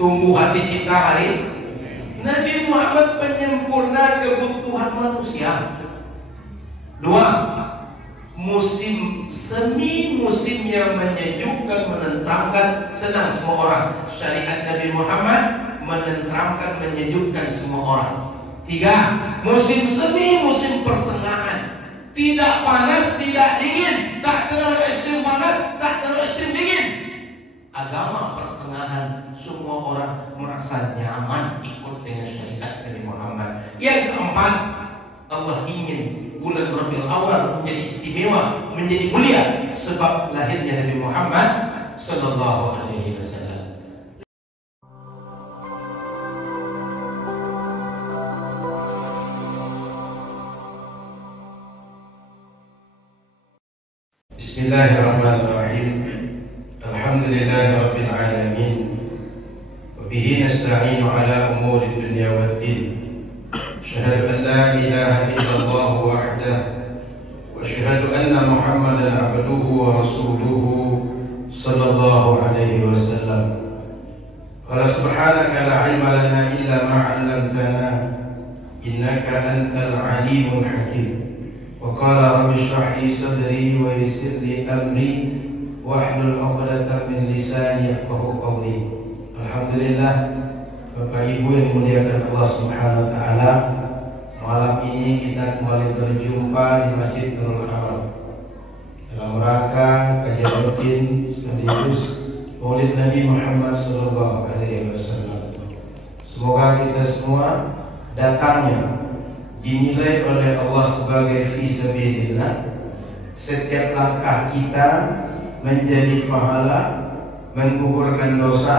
tumbuhan dicipta hari Nabi Muhammad penyempurna kebutuhan manusia. Dua, musim semi, musim yang menyejukkan, menenteramkan, senang semua orang. Syariat Nabi Muhammad menenteramkan, menyejukkan semua orang. Tiga, musim semi, musim pertengahan, tidak panas, tidak dingin, tak terlalu ekstrim panas, tak terlalu ekstrim dingin. Agama pertengahan, semua orang merasa nyaman ikut dengan syariat Nabi Muhammad. Yang keempat, Allah ingin bulan Rabiul Awal menjadi istimewa, menjadi mulia sebab lahirnya Nabi Muhammad sallallahu alaihi wasallam. Bismillahirrahmanirrahim. Alhamdulillahirabbil alamin. Wa bihi nasta'inu ala umuri dunya waddin. Asyhadu an la ilaha illallah wahdahu wa asyhadu anna Muhammadan abduhu wa rasuluhu sallallahu alaihi wasallam. Qala subhanaka la ilma lana illa ma 'allamtana innaka antal alimul hakim. Wa qala rabbi shrah li sadri wa yassir li amri wahlul 'uqdatam min lisani yafqahu qawli. Alhamdulillah, Bapak Ibu yang dimuliakan Allah Subhanahu wa taala, malam ini kita kembali berjumpa di Masjid Nurul Amal dalam rangka kajian rutin sekaligus Maulid Nabi Muhammad sallallahu alaihi wasallam. Semoga kita semua datangnya dinilai oleh Allah sebagai fi sabilillah. Setiap langkah kita menjadi pahala, menggugurkan dosa,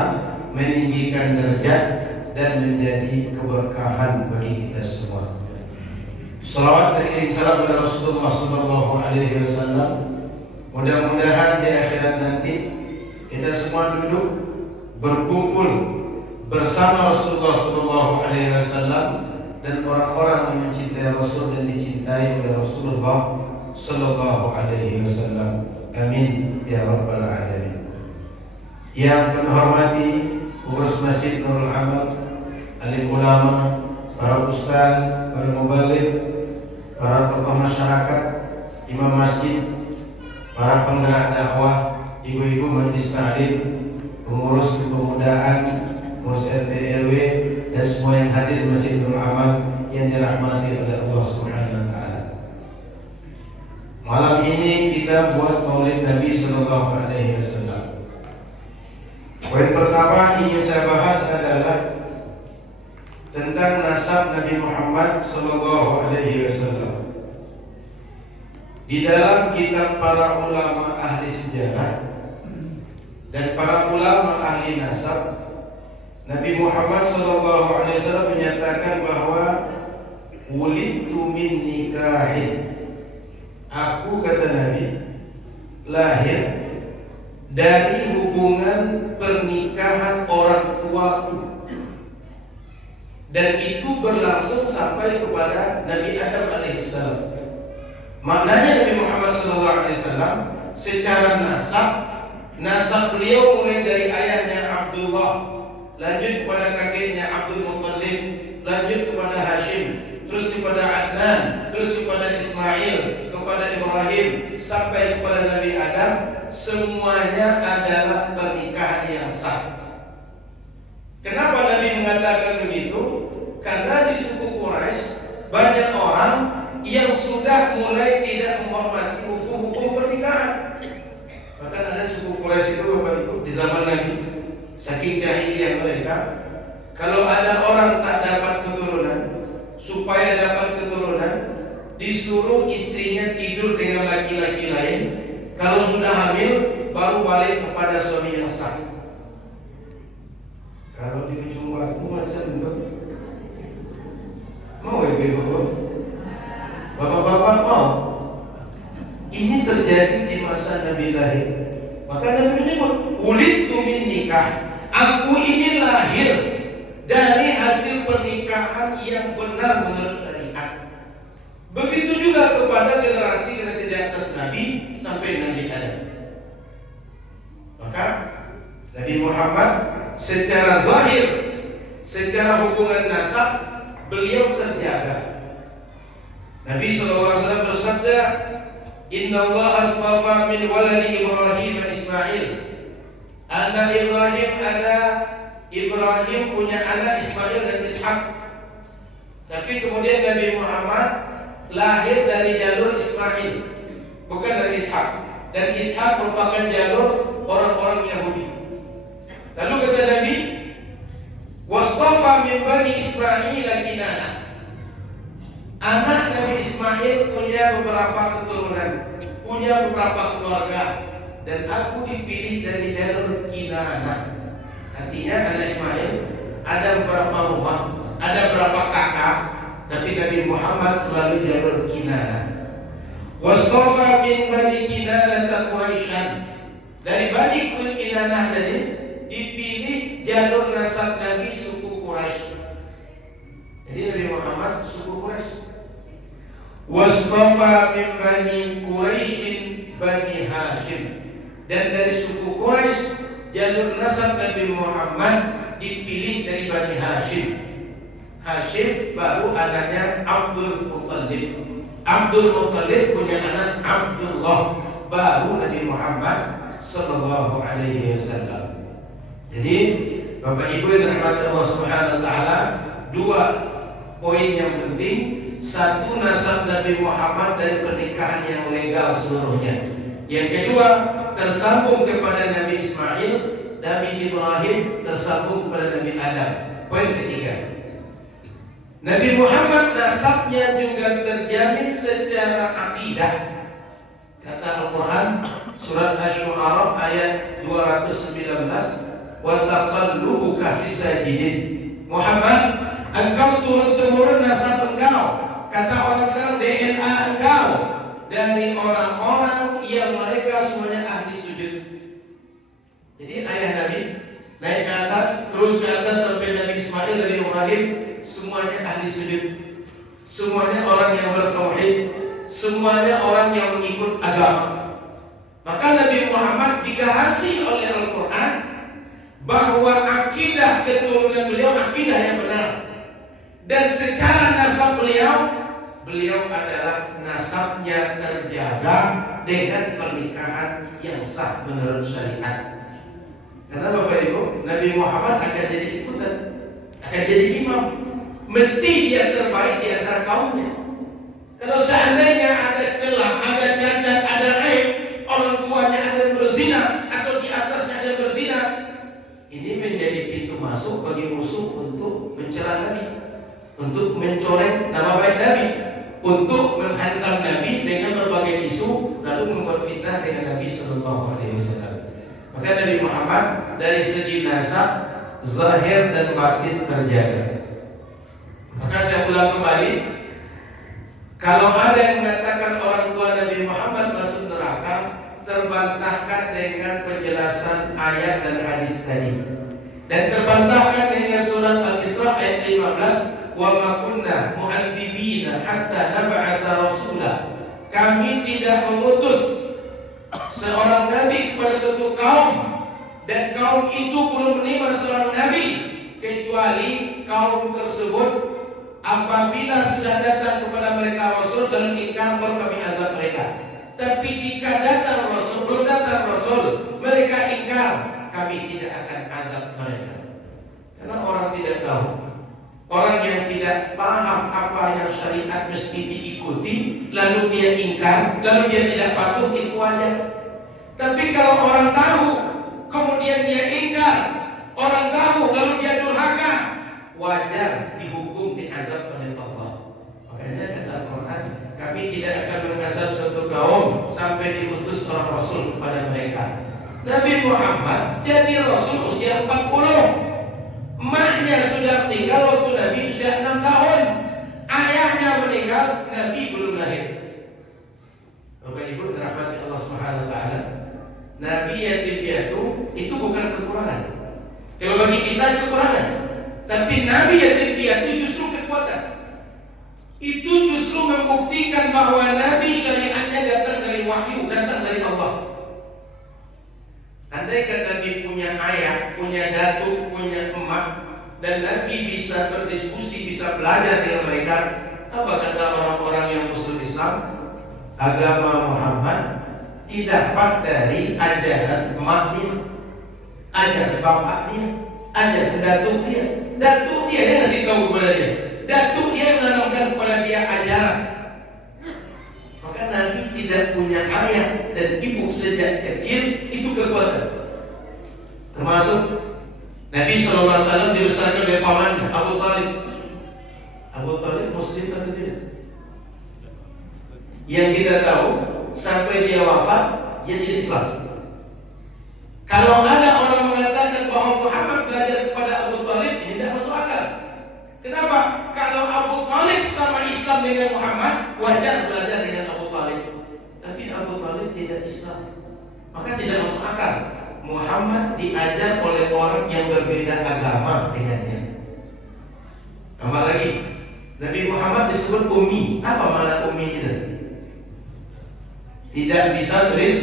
meninggikan derajat, dan menjadi keberkahan bagi kita semua. Salawat teriring salam pada Rasulullah sallallahu alaihi wasallam. Mudah-mudahan di akhirat nanti kita semua duduk berkumpul bersama Rasulullah sallallahu alaihi wasallam dan orang-orang yang mencintai Rasul dan dicintai oleh Rasulullah sallallahu alaihi wasallam. Amin ya rabbal alamin. Yang kami hormati pengurus Masjid Nurul Amal, alim ulama, para ustaz, para mubaligh, para tokoh masyarakat, imam masjid, para penggerak dakwah, ibu-ibu majelis taklim, pengurus kepemudaan, pengurus RT RW, dan semua yang hadir di Masjid Nurul Amal yang dirahmati oleh Allah Subhanahu wa taala. Malam ini kita buat Maulid Nabi sallallahu alaihi wasallam. Poin pertama ingin saya bahas adalah tentang nasab Nabi Muhammad sallallahu alaihi wasallam. Di dalam kitab para ulama ahli sejarah dan para ulama ahli nasab, Nabi Muhammad sallallahu alaihi wasallam menyatakan bahwa wulidtu min nikahin. Aku, kata Nabi, lahir dari hubungan pernikahan orang tuaku, dan itu berlangsung sampai kepada Nabi Adam alaihissalam. Maknanya Nabi Muhammad SAW secara nasab beliau mulai dari ayahnya Abdullah, lanjut kepada kakeknya Abdul Muttalib, lanjut kepada Hashim, terus kepada Adnan, terus kepada Ismail, kepada Ibrahim, sampai kepada Nabi Adam. Semuanya adalah pernikahan yang sah. Kenapa Nabi mengatakan begitu? Karena di suku Quraisy banyak orang yang sudah mulai tidak menghormati hukum-hukum pernikahan. Bahkan ada suku Quraisy itu, Bapak Ibu, di zaman Nabi, saking jahiliyah mereka, kalau ada orang tak dapat keturunan, supaya dapat keturunan, disuruh istrinya tidur dengan laki-laki lain. Kalau sudah hamil, baru balik kepada suami yang sah. Kalau di ujung batu macam itu, mau ibu-ibu, bapak-bapak mau? Ini terjadi di masa Nabi lahir. Maka Nabi menyebut, wulidtu min nikah. Aku ini lahir dari hasil pernikahan yang benar menurut syariat. Begitu juga kepada generasi-generasi di atas Nabi sampai Nabi Adam. Maka Nabi Muhammad secara zahir secara hubungan nasab beliau terjaga. Nabi SAW bersabda, Inna Allah astafa min waladi Ibrahim Ismail. Anak Ibrahim punya anak Ismail dan Ishak. Tapi kemudian Nabi Muhammad lahir dari jalur Ismail, bukan dari Ishak. Dan Ishak merupakan jalur orang-orang Yahudi. Lalu kata Nabi, wastafa min bani Ismail Kinana. Anak Nabi Ismail punya beberapa keturunan, punya beberapa keluarga, dan aku dipilih dari jalur Kinana. Artinya anak Ismail ada beberapa rumah, ada beberapa kakak, tapi Nabi Muhammad melalui jalur Kinana. Wastafa min bani Kinana Quraisyan. Dari bani Kinana tadi dipilih jalur nasab Nabi suku Quraisy. Jadi Nabi Muhammad suku Quraisy. Wastafa min bani Quraisyin bani Hashim. Dan dari suku Quraisy jalur nasab Nabi Muhammad dipilih dari bani Hashim. Hashim baru anaknya Abdul Muttalib. Abdul Muttalib punya anak Abdullah, baru Nabi Muhammad sallallahu alaihi wasallam. Jadi Bapak Ibu yang dirahmati Allah Subhanahu wa taala, dua poin yang penting. Satu, nasab Nabi Muhammad dari pernikahan yang legal seluruhnya. Yang kedua, tersambung kepada Nabi Ismail, Nabi Ibrahim tersambung kepada Nabi Adam. Poin ketiga, Nabi Muhammad nasabnya juga terjamin secara akidah. Kata Al-Quran surat Asy-Syu'ara ayat 219, wa taqallubuka fis sajidin. Muhammad, engkau turun-temurun nasab engkau, kata orang sekarang DNA engkau, dari orang-orang yang mereka semuanya ahli sujud. Jadi ayah Nabi naik ke atas, terus ke atas sampai Nabi Ismail dari Ibrahim, semuanya ahli sujud, semuanya orang yang bertauhid, semuanya orang yang mengikut agama. Maka Nabi Muhammad digaransi oleh Al-Quran bahwa akidah keturunan beliau akidah yang benar. Dan secara nasab beliau adalah nasabnya terjaga dengan pernikahan yang sah menurut syariat. Karena Bapak Ibu, Nabi Muhammad akan jadi ikutan, akan jadi imam. Mesti dia terbaik di antara kaumnya. Kalau seandainya ada celah, ada cacat, ada aib, orang tuanya ada yang berzina atau di atasnya ada yang berzina, ini menjadi pintu masuk bagi musuh untuk mencela Nabi, untuk mencoreng nama baik Nabi, untuk menghantam Nabi dengan berbagai isu, lalu membuat fitnah dengan Nabi Sallallahu Alaihi Wasallam. Maka Nabi Muhammad dari segi nasab, zahir dan batin terjaga. Maka saya ulang kembali, kalau ada yang mengatakan orang tua Nabi Muhammad masuk neraka, terbantahkan dengan penjelasan ayat dan hadis tadi, dan terbantahkan dengan surat Al-Isra ayat 15, wa ma kunna mu'adzibina hatta nab'atsa rasula. Kami tidak memutus seorang nabi kepada suatu kaum, dan kaum itu belum menerima seorang nabi kecuali kaum tersebut apabila sudah datang kepada mereka Rasul dan ingkar, baru kami azab mereka. Tapi jika datang Rasul, belum datang Rasul, mereka ingkar, kami tidak akan azab mereka. Karena orang tidak tahu, orang yang tidak paham apa yang syariat mesti diikuti, lalu dia ingkar, lalu dia tidak patuh, itu wajar. Tapi kalau orang tahu, kemudian dia ingkar, orang tahu, lalu dia durhaka, wajar dihukum, diazab oleh Allah. Makanya kata Al-Quran, kami tidak akan mengazab suatu kaum sampai diutus orang Rasul kepada mereka. Nabi Muhammad jadi Rasul usia 40. Emaknya sudah meninggal waktu Nabi usia 6 tahun. Ayahnya meninggal, Nabi belum lahir. Bapak Ibu dirahmati Allah Subhanahu wa taala, Nabi yatim piatu itu bukan kekurangan. Kalau bagi kita kekurangan, tapi Nabi yatim piatu justru kekuatan. Itu justru membuktikan bahwa Nabi syariatnya datang dari wahyu, datang dari Allah. Andai kata Nabi punya ayah, punya datuk, punya emak, dan Nabi bisa berdiskusi, bisa belajar dengan mereka, apa kata orang-orang yang Muslim Islam? Agama Muhammad didapat dari ajaran emak dia, ajaran bapak dia, ajaran datuk dia. Datuk dia yang ngasih tahu kepada dia, datuk dia yang menanamkan kepada dia ajaran. Maka Nabi tidak punya ayah dan ibu sejak kecil, itu kekuatan. Termasuk Nabi SAW dibesarkan oleh pamannya Abu Talib. Abu Talib Muslim atau tidak? Yang kita tahu sampai dia wafat dia tidak Islam. Kalau ada orang mengatakan bahwa Muhammad belajar kepada Abu Talib, ini tidak masuk akal. Kenapa? Kalau Abu Talib sama Islam dengan Muhammad, wajar belajar dengan Abu Talib. Tapi Abu Talib tidak Islam, maka tidak masuk akal Muhammad diajar oleh orang yang berbeda agama dengannya. Tambah lagi, Nabi Muhammad disebut ummi. Apa makna ummi itu? Tidak bisa tulis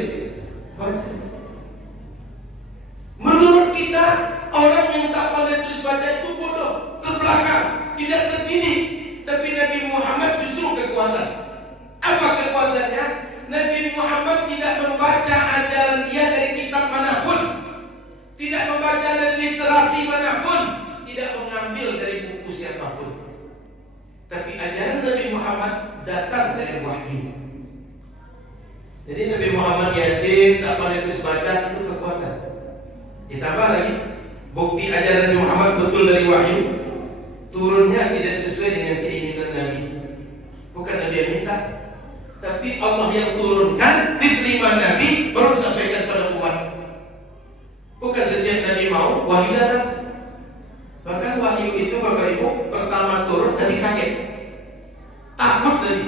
baca. Menurut kita, orang yang tak pandai tulis baca itu bodoh, terbelakang, tidak terdidik. Tapi Nabi Muhammad justru kekuatan. Apa kekuatannya? Nabi Muhammad tidak membaca ajaran dia dari kitab manapun, tidak membaca dari literasi manapun, tidak mengambil dari buku siapapun. Tapi ajaran Nabi Muhammad datang dari wahyu. Jadi Nabi Muhammad yatim, tak pandai tulis baca, itu kekuatan. Ditambah lagi, bukti ajaran Nabi Muhammad betul dari wahyu, turunnya tidak sesuai dengan keinginan Nabi. Bukan Nabi yang minta, tapi Allah yang turunkan, diterima Nabi, baru disampaikan pada umat. Bukan setiap Nabi mau wahyu datang. Bahkan wahyu itu Bapak Ibu pertama turun Nabi kaget, takut Nabi.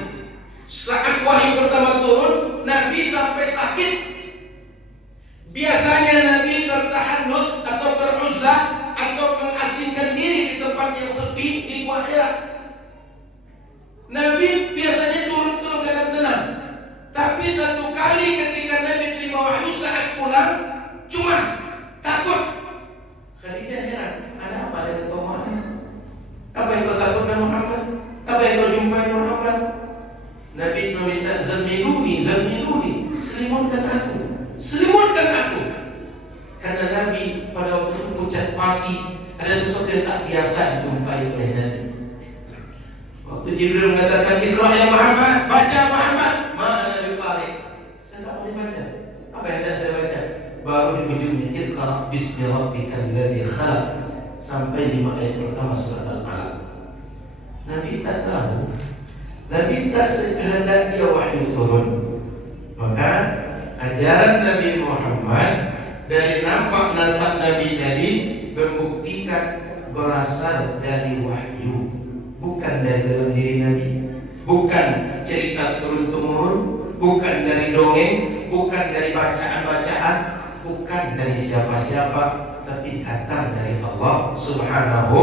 Saat wahyu pertama turun, Nabi sampai sakit. Biasanya Nabi bertahannud atau beruzlah atau mengasingkan diri di tempat yang sepi di Gua Hira. Nabi biasanya turun keadaan tenang. Tapi satu kali ketika Nabi terima wahyu saat pulang, cemas, takut. Khadijah heran, ada apa dengan kau Muhammad? Apa yang kau takutkan Muhammad? Apa yang kau jumpai Muhammad? Nabi cuma minta zamiluni, zamiluni, selimutkan aku, selimutkan aku. Karena Nabi pada waktu itu pucat pasi, ada sesuatu yang tak biasa dijumpai oleh Nabi. Waktu Jibril mengatakan, "Iqra ya Muhammad, baca Muhammad." Mana Nabi balik? Saya tak boleh baca. Apa yang tak saya baca? Baru di ujungnya, "Iqra bismi rabbikal ladzi khalaq." Sampai 5 ayat pertama surat Al-Alaq. Nabi tak tahu. Nabi tak sekehendak dia wahyu turun. Maka ajaran Nabi Muhammad dari nampak nasab Nabi tadi membuktikan berasal dari wahyu, bukan dari dalam diri Nabi, bukan cerita turun-temurun, bukan dari dongeng, bukan dari bacaan-bacaan, bukan dari siapa-siapa, tapi datang dari Allah Subhanahu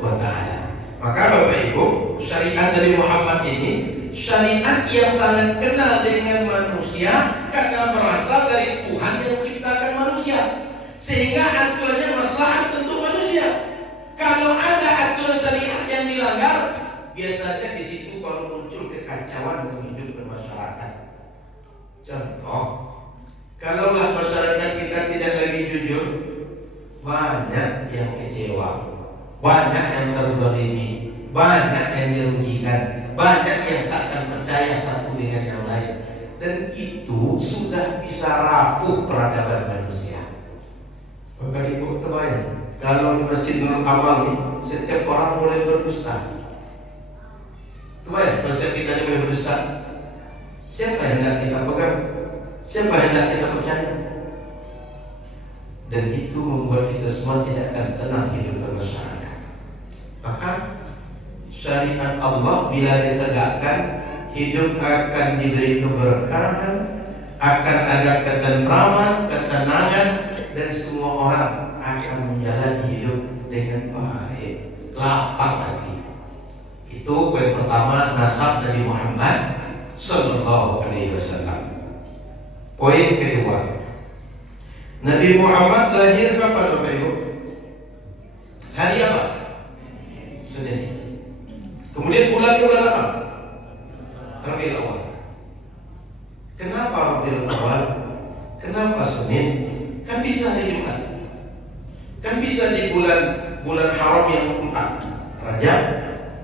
wa Ta'ala. Maka Bapak Ibu, syariat Nabi Muhammad ini syariat yang sangat kenal dengan manusia karena berasal dari Tuhan yang menciptakan manusia, sehingga aturannya maslahat untuk manusia. Kalau ada aturan syariat yang dilanggar, biasanya di situ baru muncul kekacauan dalam hidup bermasyarakat. Contoh, kalaulah masyarakat kita tidak lagi jujur, banyak yang kecewa, banyak yang terzalimi, banyak yang dirugikan, banyak yang tak akan percaya satu dengan yang lain. Dan itu sudah bisa rapuh peradaban manusia. Bapak Ibu terbayang, kalau di Masjid Nurul Amal ini setiap orang boleh berdusta. Terbayang, kalau setiap kita boleh berdusta, siapa yang tidak kita pegang? Siapa yang tidak kita percaya? Dan itu membuat kita semua tidak akan tenang hidup bermasyarakat. Maka syariat Allah bila ditegakkan, hidup akan diberi keberkahan, akan ada ketentraman, ketenangan, dan semua orang akan menjalani hidup dengan baik, lapang hati. Itu poin pertama, nasab Nabi Muhammad Sallallahu Alaihi Wasallam. Poin kedua, Nabi Muhammad lahir kapan Bapak Ibu? Hari apa? Senin. Kemudian bulan apa? Rabiul Awal. Kenapa Rabiul Awal? Kenapa Senin? Kan bisa hari Jumat. Kan bisa di bulan haram yang 4, Rajab,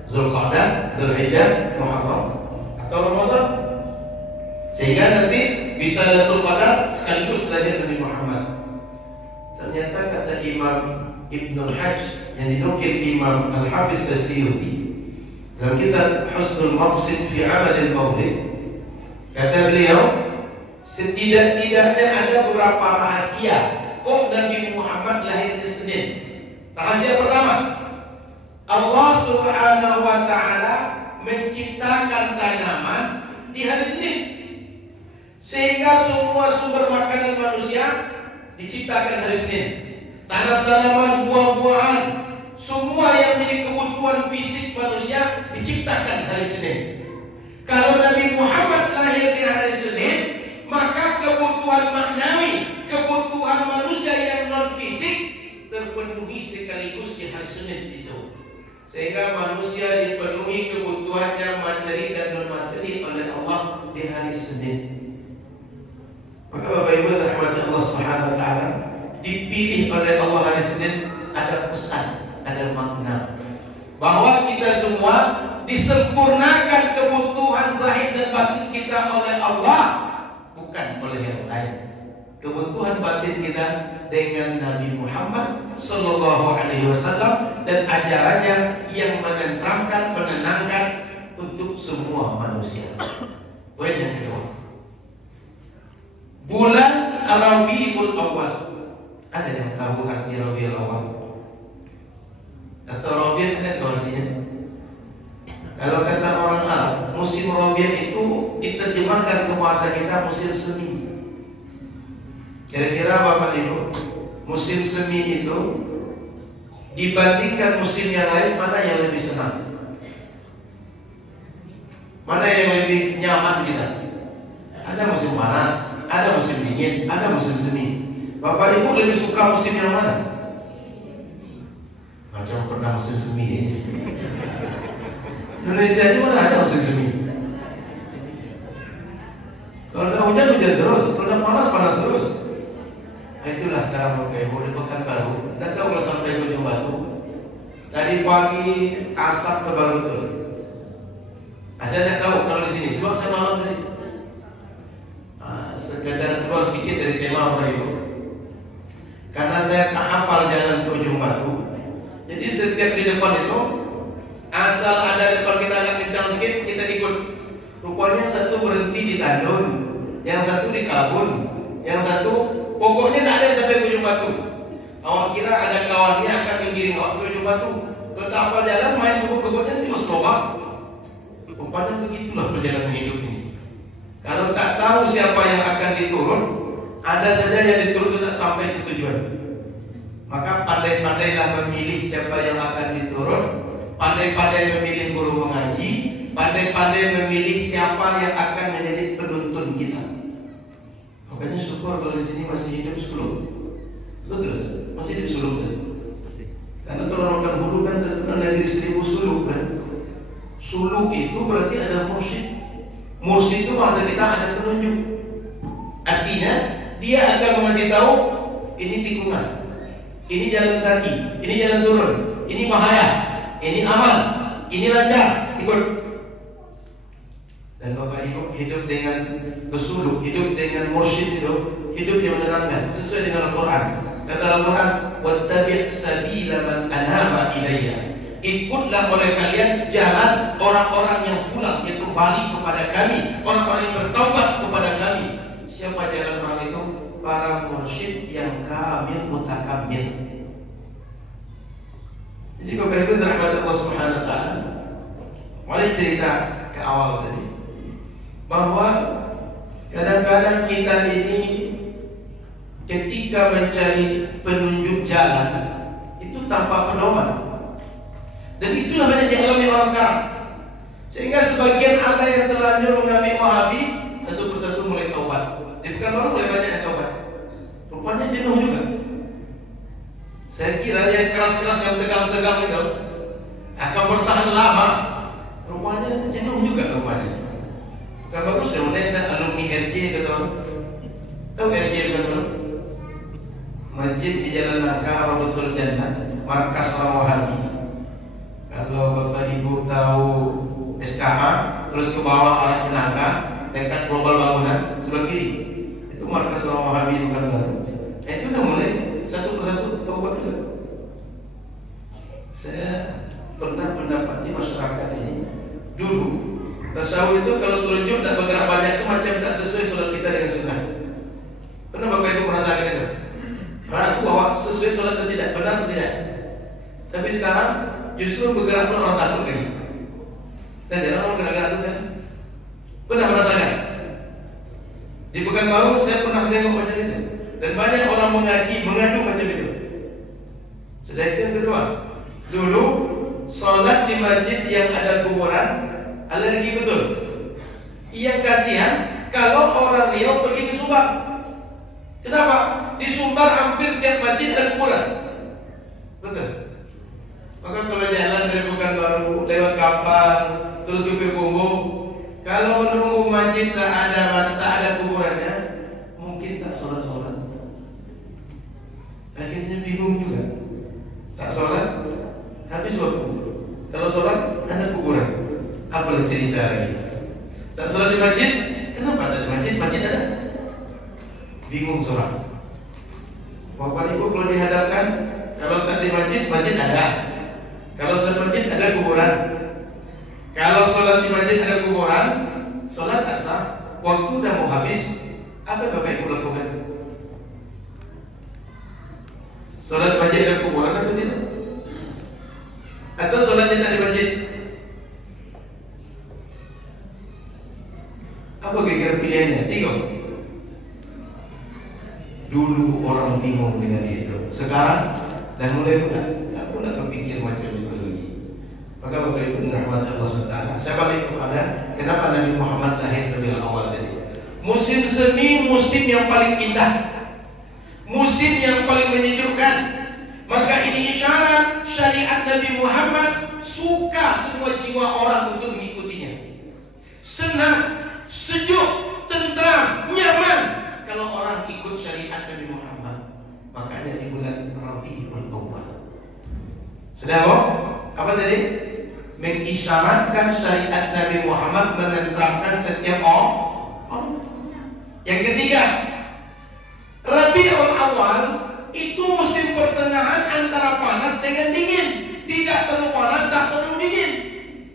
Zulqa'dah, Dzulhijjah, Muharram atau Ramadan. Sehingga nanti bisa Lailatul Qadar sekaligus lahir Nabi Muhammad. Ternyata kata Imam Ibnul Hajj yang dinukil Imam Al-Hafiz As-Suyuti dalam kitab Husnul Maqsid fi Amalil Maulid, kata beliau, setidak-tidaknya ada beberapa rahasia kok Nabi Muhammad lahir di Senin. Rahasia pertama, Allah Subhanahu wa Ta'ala menciptakan tanaman di hari Senin, sehingga semua sumber makanan manusia diciptakan hari Senin. Tanam-tanaman, buah-buahan, semua yang menjadi kebutuhan fisik manusia diciptakan hari Senin. Kalau Nabi Muhammad lahir di hari Senin, maka kebutuhan maknawi, kebutuhan manusia yang non fisik terpenuhi sekaligus di hari Senin itu. Sehingga manusia dipenuhi kebutuhannya materi dan non materi oleh Allah di hari Senin. Maka Bapak Ibu rahmati Allah Subhanahu wa Ta'ala, dipilih oleh Allah hari Senin ada pesan, ada makna bahwa kita semua disempurnakan kebutuhan zahir dan batin kita oleh Allah, bukan oleh yang lain. Kebutuhan batin kita dengan Nabi Muhammad Sallallahu Alaihi Wasallam dan ajarannya yang menenteramkan, menenangkan untuk semua manusia. Poin yang kedua, bulan Rabiul Awal. Ada yang tahu arti Rabiul Awal? Atau Rabi' ada artinya? Kalau kata orang Arab, musim Rabi' itu diterjemahkan ke bahasa kita musim semi. Kira-kira Bapak Ibu, musim semi itu dibandingkan musim yang lain, mana yang lebih senang? Mana yang lebih nyaman kita? Ada musim panas, ada musim dingin, ada musim semi. Bapak Ibu lebih suka musim yang mana? Macam pernah musim semi ya. Indonesia ini mana ada musim semi? Kalau ada hujan, hujan terus. Kalau ada panas, panas terus. Nah, itulah sekarang Bapak Ibu di Pekanbaru. Dan tahu kalau sampai ke Ujung Batu, tadi pagi asap tebal betul. Saya tidak tahu kalau di sini, sebab saya malam tadi sekedar keluar sedikit dari tema Bapak Ibu. Karena saya tak hafal jalan ke Ujung Batu, jadi setiap di depan itu, asal ada depan kita agak kencang sedikit, kita ikut. Rupanya satu berhenti di Tandun, yang satu di Kabun, yang satu pokoknya tidak ada sampai ke Ujung Batu. Awak kira ada kawannya akan menggiring awak sampai Ujung Batu. Kalau tak hafal jalan, main kebun-kebunnya nanti masuk lubang. Rupanya begitulah perjalanan hidup ini. Kalau tak tahu siapa yang akan diturun, ada saja yang diturun tidak sampai ke tujuan. Maka pandai-pandailah memilih siapa yang akan diturun, pandai-pandai memilih guru mengaji, pandai-pandai memilih siapa yang akan menjadi penuntun kita. Makanya syukur kalau di sini masih hidup suluk. Betul, masih hidup suluk saja. Karena kalau Rokan Hulu kan terkenal negeri 1000 suluk kan. Suluk itu berarti ada mursyid. Mursyid itu bahasa kita ada penunjuk. Artinya dia akan mengasih tahu ini tikungan, ini jalan kaki, ini jalan turun, ini bahaya, ini aman, ini lancar, ikut. Dan Bapak Ibu hidup dengan pesuluk, hidup dengan mursyid itu hidup yang menenangkan sesuai dengan Al-Quran. Kata Al-Quran, wattabi' sabila man anaba ilayya. Ikutlah oleh kalian jalan orang-orang yang pulang, yang kembali kepada kami, orang-orang yang bertaubat kepada kami. Siapa jalan orang itu? Para mursyid yang kamil mutakamil. Jadi Bapak Ibu dirahmati Allah Subhanahu wa Ta'ala, mulai cerita ke awal tadi bahwa kadang-kadang kita ini ketika mencari penunjuk jalan itu tanpa pedoman. Dan itulah banyak dialami orang sekarang. Sehingga sebagian ada yang terlanjur mengambil Wahabi, satu persatu mulai taubat. Di Pekanbaru mulai banyak yang taubat. Rupanya jenuh keras-keras yang tegang-tegang itu akan bertahan lama. Rumahnya jenuh juga rumahnya. Bukan bagus ya, mulai alumni RJ gitu. Tahu RJ betul? Masjid di Jalan Nangka, Raudhatul Jannah, markas orang Wahabi. Kalau Bapak Ibu tahu SKA, terus ke bawah arah Nangka, dekat Global Bangunan, sebelah kiri. Itu markas orang Wahabi itu kan baru. Itu udah mulai satu persatu taubat juga. Saya pernah mendapati masyarakat ini dulu tasawuf itu kalau telunjuk dan bergerak banyak itu macam tak sesuai sholat kita dengan sunnah. Pernah Bapak Ibu merasakan itu? Ragu bahwa sesuai sholat atau tidak, benar atau tidak? Tapi sekarang justru bergerak pun orang takut lagi. Dan jangan orang gerak-gerak itu saya pernah merasakan. Di Pekanbaru saya pernah menengok macam itu. Dan banyak orang mengadu macam itu. Sudah itu yang kedua. Dulu sholat di masjid yang ada kuburan alergi betul. Yang kasihan kalau orang Riau pergi ke Sumbar. Kenapa? Di Sumbar hampir tiap masjid ada kuburan. Betul. Maka kalau jalan dari Pekanbaru lewat kapal terus ke Pembo, kalau menunggu masjid tak ada kuburannya, mungkin tak sholat. Akhirnya bingung juga. Tak sholat, habis waktu. Kalau sholat ada kuburan, apalah cerita lagi. Tak sholat di masjid, kenapa tak di masjid? Masjid ada. Bingung sholat. Bapak Ibu kalau dihadapkan, kalau tak di masjid, masjid ada. Kalau sholat masjid ada kuburan. Kalau sholat di masjid ada kuburan, sholat tak sah. Waktu dah mau habis, apa Bapak Ibu lakukan? Sholat di masjid ada kuburan atau tidak? Atau sholatnya tak di masjid? Apa kira-kira pilihannya? 3. Dulu orang bingung dengan itu. Sekarang dan mulai tak pula berpikir macam itu lagi. Maka Bapak Ibu rahmat Allah SWT, saya balik kepada kenapa Nabi Muhammad lahir lebih awal tadi. Musim semi, musim yang paling indah, musim yang paling menyejukkan. Maka ini isyarat syariat Nabi Muhammad suka semua jiwa orang untuk mengikutinya. Senang, sejuk, tentram, nyaman kalau orang ikut syariat Nabi Muhammad. Makanya di bulan Rabiul Awwal. Sudah kok? Apa tadi? Mengisyaratkan syariat Nabi Muhammad, menenteramkan setiap orang. Yang ketiga, Rabiul Awwal itu musim pertengahan antara panas dengan dingin. Tidak terlalu panas, tak terlalu dingin.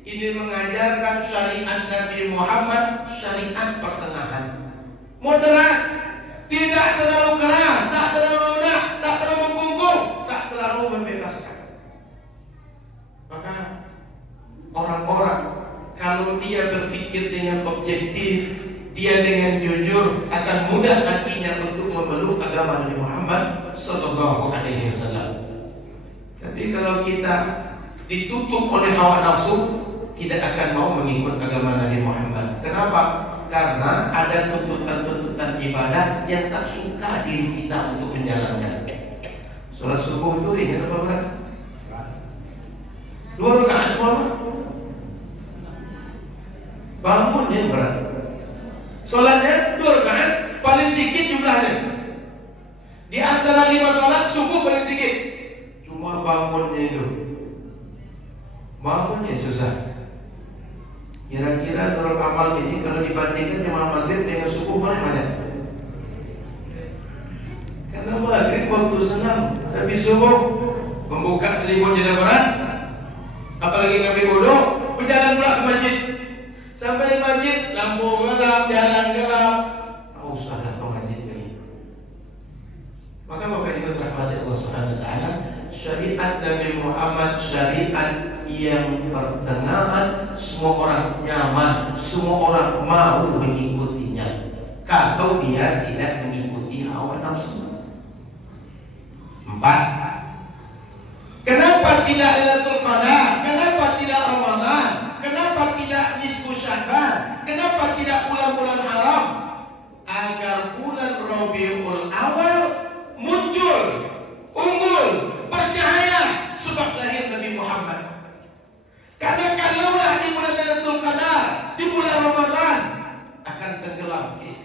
Ini mengajarkan syariat Nabi Muhammad, syariat pertengahan, moderat, tidak terlalu keras, tak terlalu lunak, tak terlalu mengkungkung, tak terlalu membebaskan. Maka orang-orang kalau dia berpikir dengan objektif, dia dengan jujur, akan mudah hatinya untuk memeluk agama Nabi Muhammad Sallallahu Alaihi Wasallam. Tapi kalau kita ditutup oleh hawa nafsu, tidak akan mau mengikut agama Nabi Muhammad. Kenapa? Karena ada tuntutan-tuntutan ibadah yang tak suka diri kita untuk menjalankan. Sholat subuh itu ringan apa berat? 2 rakaat cuma bangunnya berat. Sholatnya 2 rakaat paling sedikit jumlahnya. Di antara 5 sholat subuh paling sedikit. Cuma bangunnya itu, bangunnya susah. Kira-kira menurut amal ini kalau dibandingkan jemaah maghrib dengan subuh mana banyak? Karena maghrib waktu senang, tapi subuh membuka selimut jadi berat. Apalagi ngambil wudu, berjalan pula ke masjid. Sampai di masjid, lampu gelap, jalan gelap. Usah ke masjid ini. Maka Bapak Ibu rahmati Allah Subhanahu Wa Taala, syariat Nabi Muhammad syariat yang pertengahan, semua orang nyaman, semua orang mau mengikutinya. Kalau dia tidak mengikuti hawa nafsu. 4. Kenapa tidak Lailatul Qadar? Kenapa tidak Ramadan? Kenapa tidak nisfu Sya'ban? Kenapa tidak bulan-bulan haram? Agar bulan Rabiul Awal muncul, unggul, bercahaya,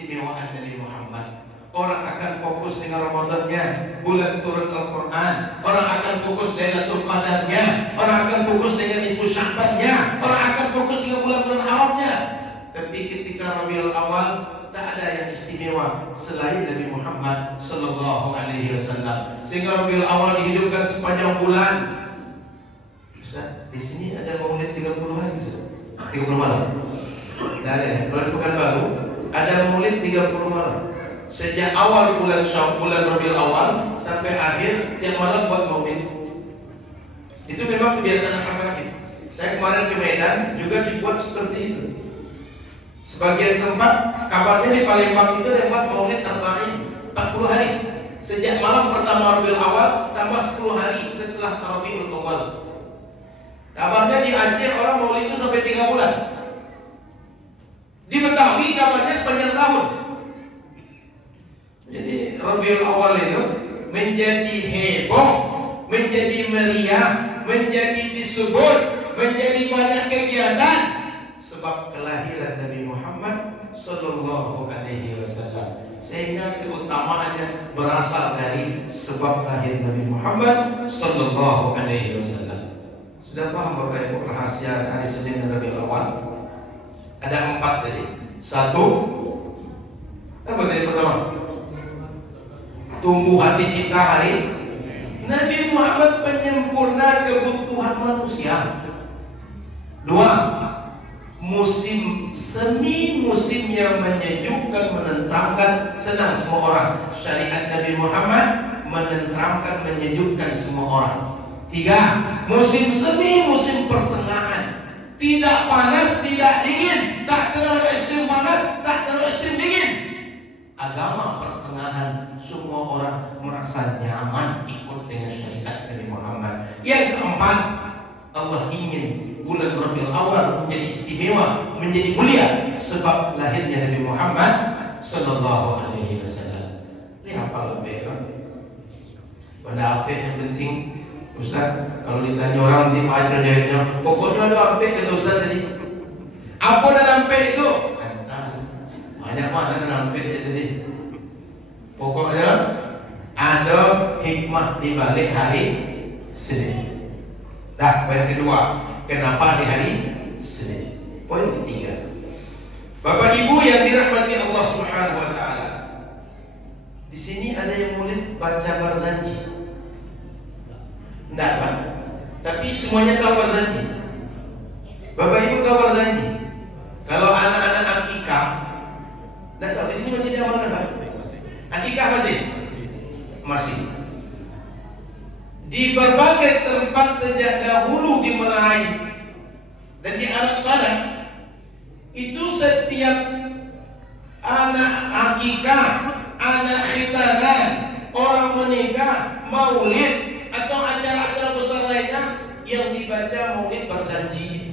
keistimewaan Nabi Muhammad. Orang akan fokus dengan Ramadannya, bulan turun Al-Quran. Orang akan fokus Lailatul Qadarnya. Orang akan fokus dengan nisfu Sya'bannya. Orang akan fokus dengan bulan-bulan Arabnya. Tapi ketika Rabiul Awal, tak ada yang istimewa selain Nabi Muhammad sallallahu alaihi wasallam. Sehingga Rabiul Awal dihidupkan sepanjang bulan. Ustaz, di sini ada maulid 30 hari, Ustaz. 30 malam. Tidak ada ya. Kalau di Pekanbaru ada maulid 30 malam. Sejak awal bulan Rabiul Awal sampai akhir tiap malam buat maulid. Itu memang kebiasaan Ahmad. Saya kemarin ke Medan juga dibuat seperti itu. Sebagian tempat kabarnya di Palembang itu ada buat maulid 40 hari. Sejak malam pertama Rabiul Awal tambah 10 hari setelah Rabiul Awal. Kabarnya di Aceh orang maulid itu sampai 3 bulan. Di Betawi kabarnya sepanjang tahun. Jadi Rabiul Awal itu menjadi heboh, menjadi meriah, menjadi disebut, menjadi banyak kegiatan sebab kelahiran Nabi Muhammad sallallahu alaihi wasallam. Sehingga keutamaannya berasal dari sebab lahir Nabi Muhammad sallallahu alaihi wasallam. Sudah paham Bapak Ibu rahasia hari Senin dan Rabiul Awal? Ada 4 tadi. 1, apa tadi pertama? Tumbuhan dicipta hari Nabi Muhammad, penyempurna kebutuhan manusia. 2, musim semi, musim yang menyejukkan, menenteramkan, senang semua orang. Syariat Nabi Muhammad menenteramkan, menyejukkan semua orang. 3, musim semi, musim pertengahan. Tidak panas, tidak dingin, tak terlalu ekstrim panas, tak terlalu ekstrim dingin. Agama pertengahan, semua orang merasa nyaman ikut dengan syariat Nabi Muhammad. Yang keempat, Allah ingin bulan Rabiul Awal menjadi istimewa, menjadi mulia sebab lahirnya Nabi Muhammad sallallahu alaihi wasallam. Lihat apa lebih kan? Pada apa yang penting, Ustaz, kalau ditanya orang nanti macam jawabnya, pokoknya ada apa kata Ustaz tadi? Apa dalam apa itu? Banyak mana dalam apa tadi? Pokoknya ada hikmah di balik hari Senin. Dah, poin kedua, kenapa di hari Senin? Poin ketiga, Bapak Ibu yang dirahmati Allah Subhanahu wa taala. Di sini ada yang mulai baca Barzanji. Tidak Pak, tapi semuanya tahu Barzanji. Bapak Ibu tahu Barzanji? Kalau anak-anak akikah, tidak tahu. Di sini masih diamalkan Pak? Akikah masih. Di berbagai tempat sejak dahulu di Melayu dan di Arab sana, itu setiap anak akikah, anak khitanan, orang menikah, maulid atau acara-acara besar lainnya yang dibaca maulid Barzanji itu.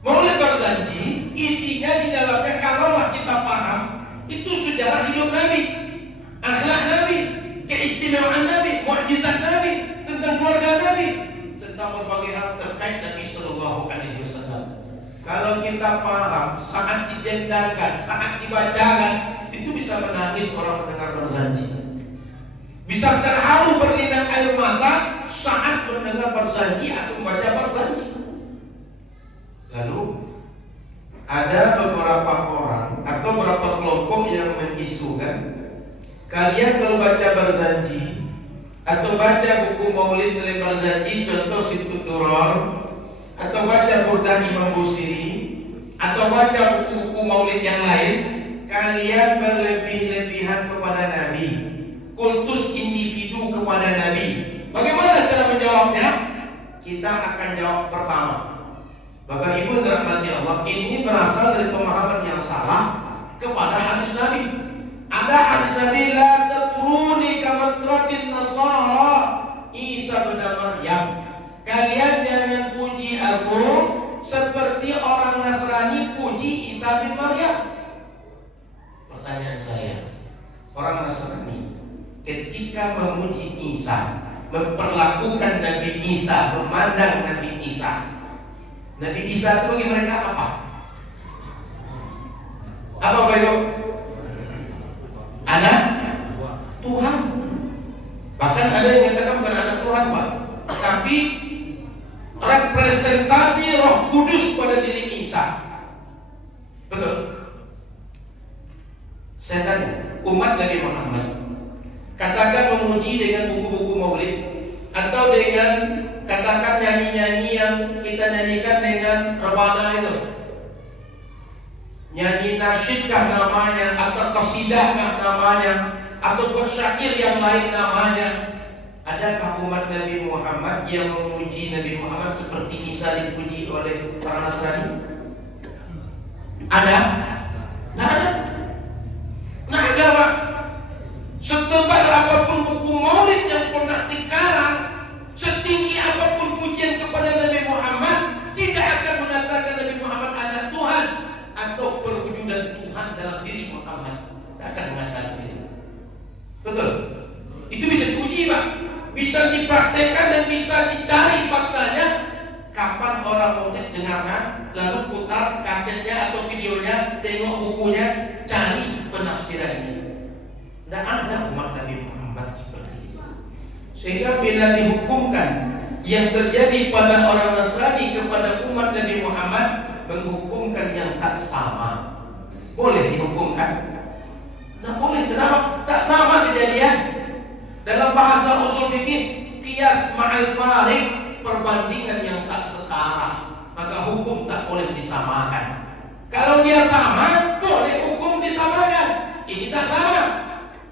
Maulid Barzanji isinya di dalamnya, kalaulah kita paham, itu sejarah hidup Nabi, akhlak Nabi, keistimewaan Nabi, mukjizat Nabi, tentang keluarga Nabi, tentang berbagai hal terkait Nabi sallallahu alaihi wasallam. Kalau kita paham, saat didendangkan, saat dibacakan, itu bisa menangis orang mendengar Barzanji. Bisa terharu berlinang air mata saat mendengar Barzanji atau membaca Barzanji. Lalu ada beberapa orang atau beberapa kelompok yang mengisukan, kalian kalau baca Barzanji atau baca buku maulid selain Barzanji, contoh Situ Duror, atau baca Burdah Imam Busiri, atau baca buku-buku maulid yang lain, kalian berlebih-lebihan kepada Nabi, kultus individu kepada Nabi. Bagaimana cara menjawabnya? Kita akan jawab pertama, Bapak Ibu yang dirahmati Allah, ini berasal dari pemahaman yang salah kepada hadis Nabi. Ada hadis Nabi, la tatruni kama tratin nasara Isa bin Maryam. Kalian jangan puji aku seperti orang Nasrani puji Isa bin Maryam. Pertanyaan saya, orang Nasrani ketika memuji Isa, memperlakukan Nabi Isa, memandang Nabi Isa, Nabi Isa itu bagi mereka apa? Apa Bapak Ibu? Anak Tuhan. Bahkan ada yang mengatakan bukan anak Tuhan Pak, tapi representasi Roh Kudus pada diri Isa. Betul? Saya tanya, umat Nabi Muhammad katakan memuji dengan buku-buku maulid, atau dengan katakan nyanyi-nyanyi yang kita nyanyikan dengan rebana itu, nyanyi nasyiddkah namanya, atau qasidahkah namanya, atau buat syair yang lain namanya. Adakah umat Nabi Muhammad yang memuji Nabi Muhammad seperti Isa dipuji oleh orang Nasrani? Ada? Nah ada. Nah ada Pak. Setebal apapun buku maulid yang pernah dikarang, setinggi apapun pujian kepada Nabi Muhammad, tidak akan mengatakan Nabi Muhammad anak Tuhan atau perwujudan Tuhan dalam diri Muhammad. Tidak akan mengatakan itu. Betul? Itu bisa diuji Pak, bisa dipraktekkan dan bisa dicari faktanya. Kapan orang maulid dengarkan, lalu putar kasetnya atau videonya, tengok bukunya, cari penafsirannya. Tidak ada umat Nabi Muhammad seperti itu. Sehingga bila dihukumkan yang terjadi pada orang Nasrani kepada umat Nabi Muhammad, menghukumkan yang tak sama. Boleh dihukumkan? Nah boleh. Kenapa? Tak sama kejadian. Dalam bahasa usul fikih, qiyas ma'al farid, perbandingan yang tak setara, maka hukum tak boleh disamakan. Kalau dia sama, boleh hukum disamakan. Ini tak sama,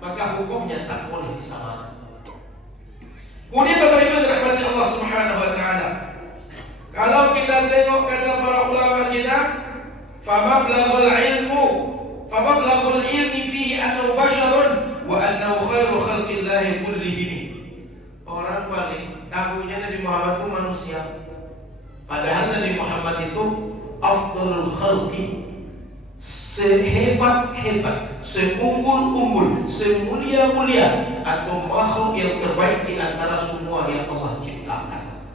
maka hukumnya tak boleh disamakan. Kemudian Bapak Ibu dirahmati Allah Subhanahu wa taala, kalau kita tengok kata para ulama kita, famablaghul ilmi fihi annahu basyarun wa annahu khairu khalqillahi kullihim. Orang paling tahunya Nabi Muhammad itu manusia, padahal Nabi Muhammad itu afdalul khalqi, sehebat-hebat, seunggul-unggul, semulia-mulia, atau makhluk yang terbaik di antara semua yang Allah ciptakan.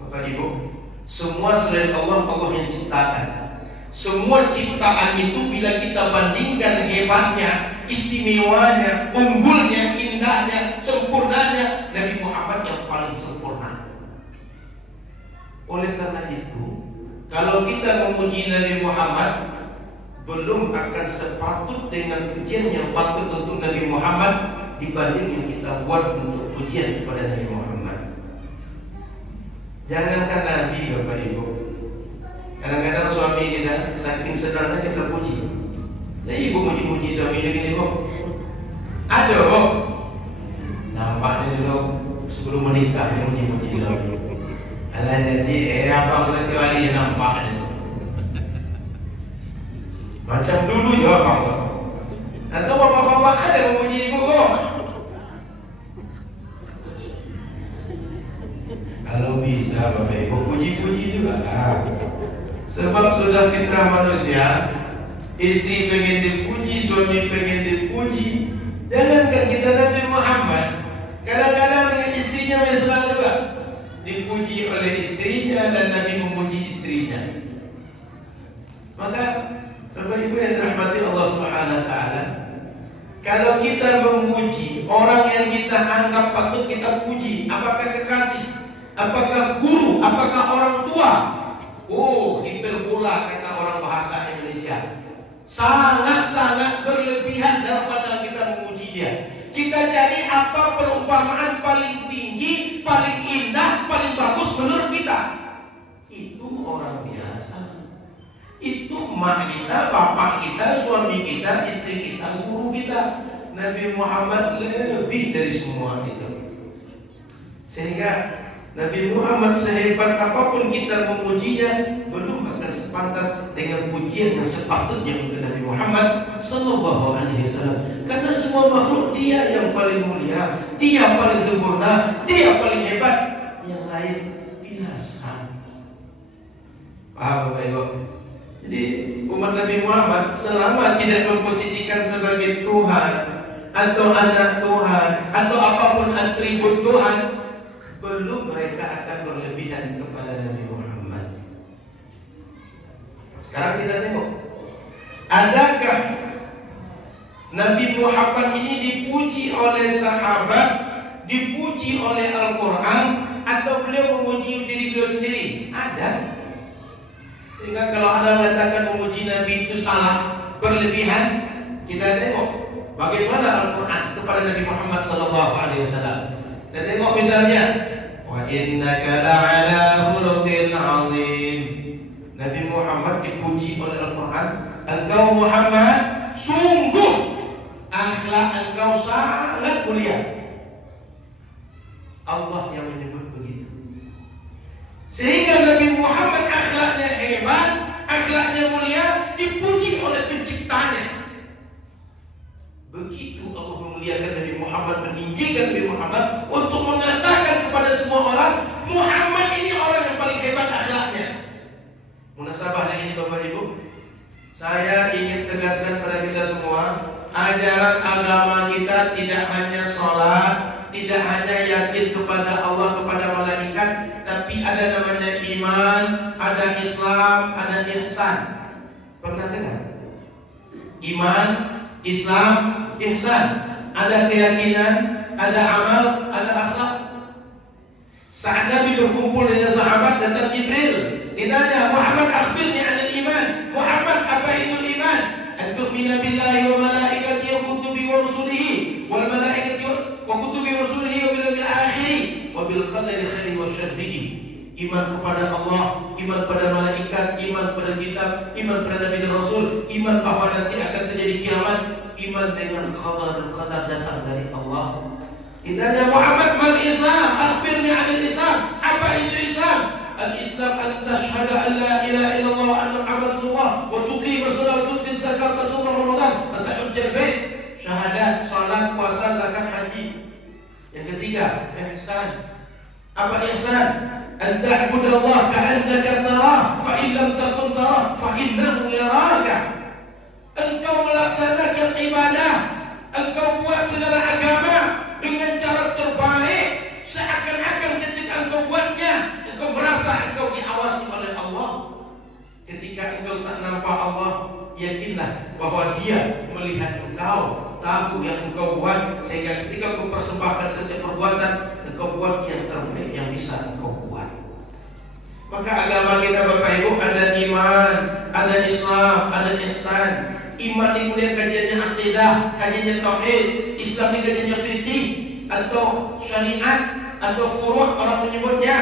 Bapak Ibu, semua selain Allah, Allah yang ciptakan. Semua ciptaan itu bila kita bandingkan hebatnya, istimewanya, unggulnya, indahnya, sempurnanya, Nabi Muhammad yang paling sempurna. Oleh karena itu, kalau kita memuji Nabi Muhammad, belum akan sepatut dengan pujian yang patut untuk Nabi Muhammad dibanding yang kita buat untuk pujian kepada Nabi Muhammad. Jangankan Nabi Bapak Ibu, kadang-kadang suami kita saking senangnya kita puji. Nah ibu muji-muji suaminya gini kok. Ada kok. Nampaknya dulu sebelum menikah dia muji-muji suami. Alah jadi apa kecuali nampaknya. Macam dulu juga Pak. Atau bapak-bapak ada memuji ibu kok. Kalau bisa Bapak Ibu puji-puji juga. Sebab sudah fitrah manusia, istri pengen dipuji, suami pengen dipuji. Jangankan kita Nabi Muhammad, kadang-kadang dengan istrinya mesra juga, dipuji oleh istrinya dan Nabi memuji istrinya. Maka Bapak Ibu yang dirahmati Allah Subhanahu wa taala, kalau kita memuji orang yang kita anggap patut kita puji, apakah kekasih, apakah guru, apakah orang tua, hiperbola kata orang bahasa Indonesia, sangat-sangat berlebihan daripada kita memuji dia. Kita cari apa perumpamaan paling tinggi, paling indah, paling bagus menurut kita. Itu orang biasa. Itu mak kita, bapak kita, suami kita, istri kita, guru kita. Nabi Muhammad lebih dari semua itu. Sehingga Nabi Muhammad sehebat apapun kita memujinya, belum akan sepantas dengan pujian yang sepatutnya untuk Nabi Muhammad Sallallahu Alaihi Wasallam. Karena semua makhluk dia yang paling mulia, dia paling sempurna, dia paling hebat. Yang lain biasa. Paham Bapak Ibu? Jadi umat Nabi Muhammad selama tidak memposisikan sebagai Tuhan atau anak Tuhan atau apapun atribut Tuhan, belum mereka akan berlebihan kepada Nabi Muhammad. Sekarang kita tengok, adakah oleh sahabat, dipuji oleh Al-Quran, atau beliau memuji diri beliau sendiri? Ada. Sehingga kalau ada mengatakan memuji Nabi itu salah, berlebihan, kita tengok bagaimana Al-Quran kepada Nabi Muhammad SAW. Kita tengok misalnya, wa innaka la'ala khuluqin 'azim. Nabi Muhammad dipuji oleh Al-Quran, engkau Muhammad sungguh akhlak engkau sangat mulia. Allah yang menyebut begitu. Sehingga Nabi Muhammad akhlaknya hebat, akhlaknya mulia, dipuji oleh penciptanya. Begitu Allah memuliakan Nabi Muhammad, meninggikan Nabi Muhammad untuk mengatakan kepada semua orang, Muhammad ini orang yang paling hebat akhlaknya. Munasabahnya ini Bapak Ibu, saya ingin tegaskan pada kita semua, ajaran agama kita tidak hanya sholat, tidak hanya yakin kepada Allah, kepada malaikat, tapi ada namanya iman, ada Islam, ada ihsan. Pernah dengar? Iman, Islam, ihsan. Ada keyakinan, ada amal, ada akhlak. Saat Nabi berkumpul dengan sahabat, datang Jibril. Ditanya, Muhammad akhbirni anil iman. Muhammad, apa itu iman? An tu'mina billahi wa malaikatihi wa kutubihi wa rusulihi wal malaikati wa kutubihi wa rusulihi wa bil yawmil akhir wa bil qadari khairi wa syarrihi. Iman kepada Allah, iman pada malaikat, iman pada kitab, iman pada Nabi dan Rasul, iman bahwa nanti akan terjadi kiamat, iman dengan qada dan qadar datang dari Allah. Ditanya Muhammad, mal Islam? Akhbirni anil Islam. Apa itu Islam? Al-Islam an tashhada an la ilaha illallah wa anna Muhammadar Rasulullah wa tuqima shalah wa tu'ti zakat wa tasum Ramadan wa tahujjal bait. Syahadat, salat, puasa, zakat, haji. Yang ketiga, ihsan. Apa ihsan? An ta'budallah ka'annaka tarah fa in lam takun tarah fa innahu yaraka. Engkau melaksanakan ibadah, engkau buat segala agama dengan cara terbaik, seakan-akan ketika engkau buatnya, engkau merasa engkau diawasi oleh Allah. Ketika engkau tak nampak Allah, yakinlah bahwa Dia melihat engkau, tahu yang engkau buat, sehingga ketika engkau persembahkan setiap perbuatan, engkau buat yang terbaik yang bisa engkau buat. Maka agama kita Bapak Ibu ada iman, ada Islam, ada ihsan. Iman ini kemudian kajiannya akidah, kajiannya tauhid. Islam ini kajiannya fikih atau syariat atau furu' orang menyebutnya.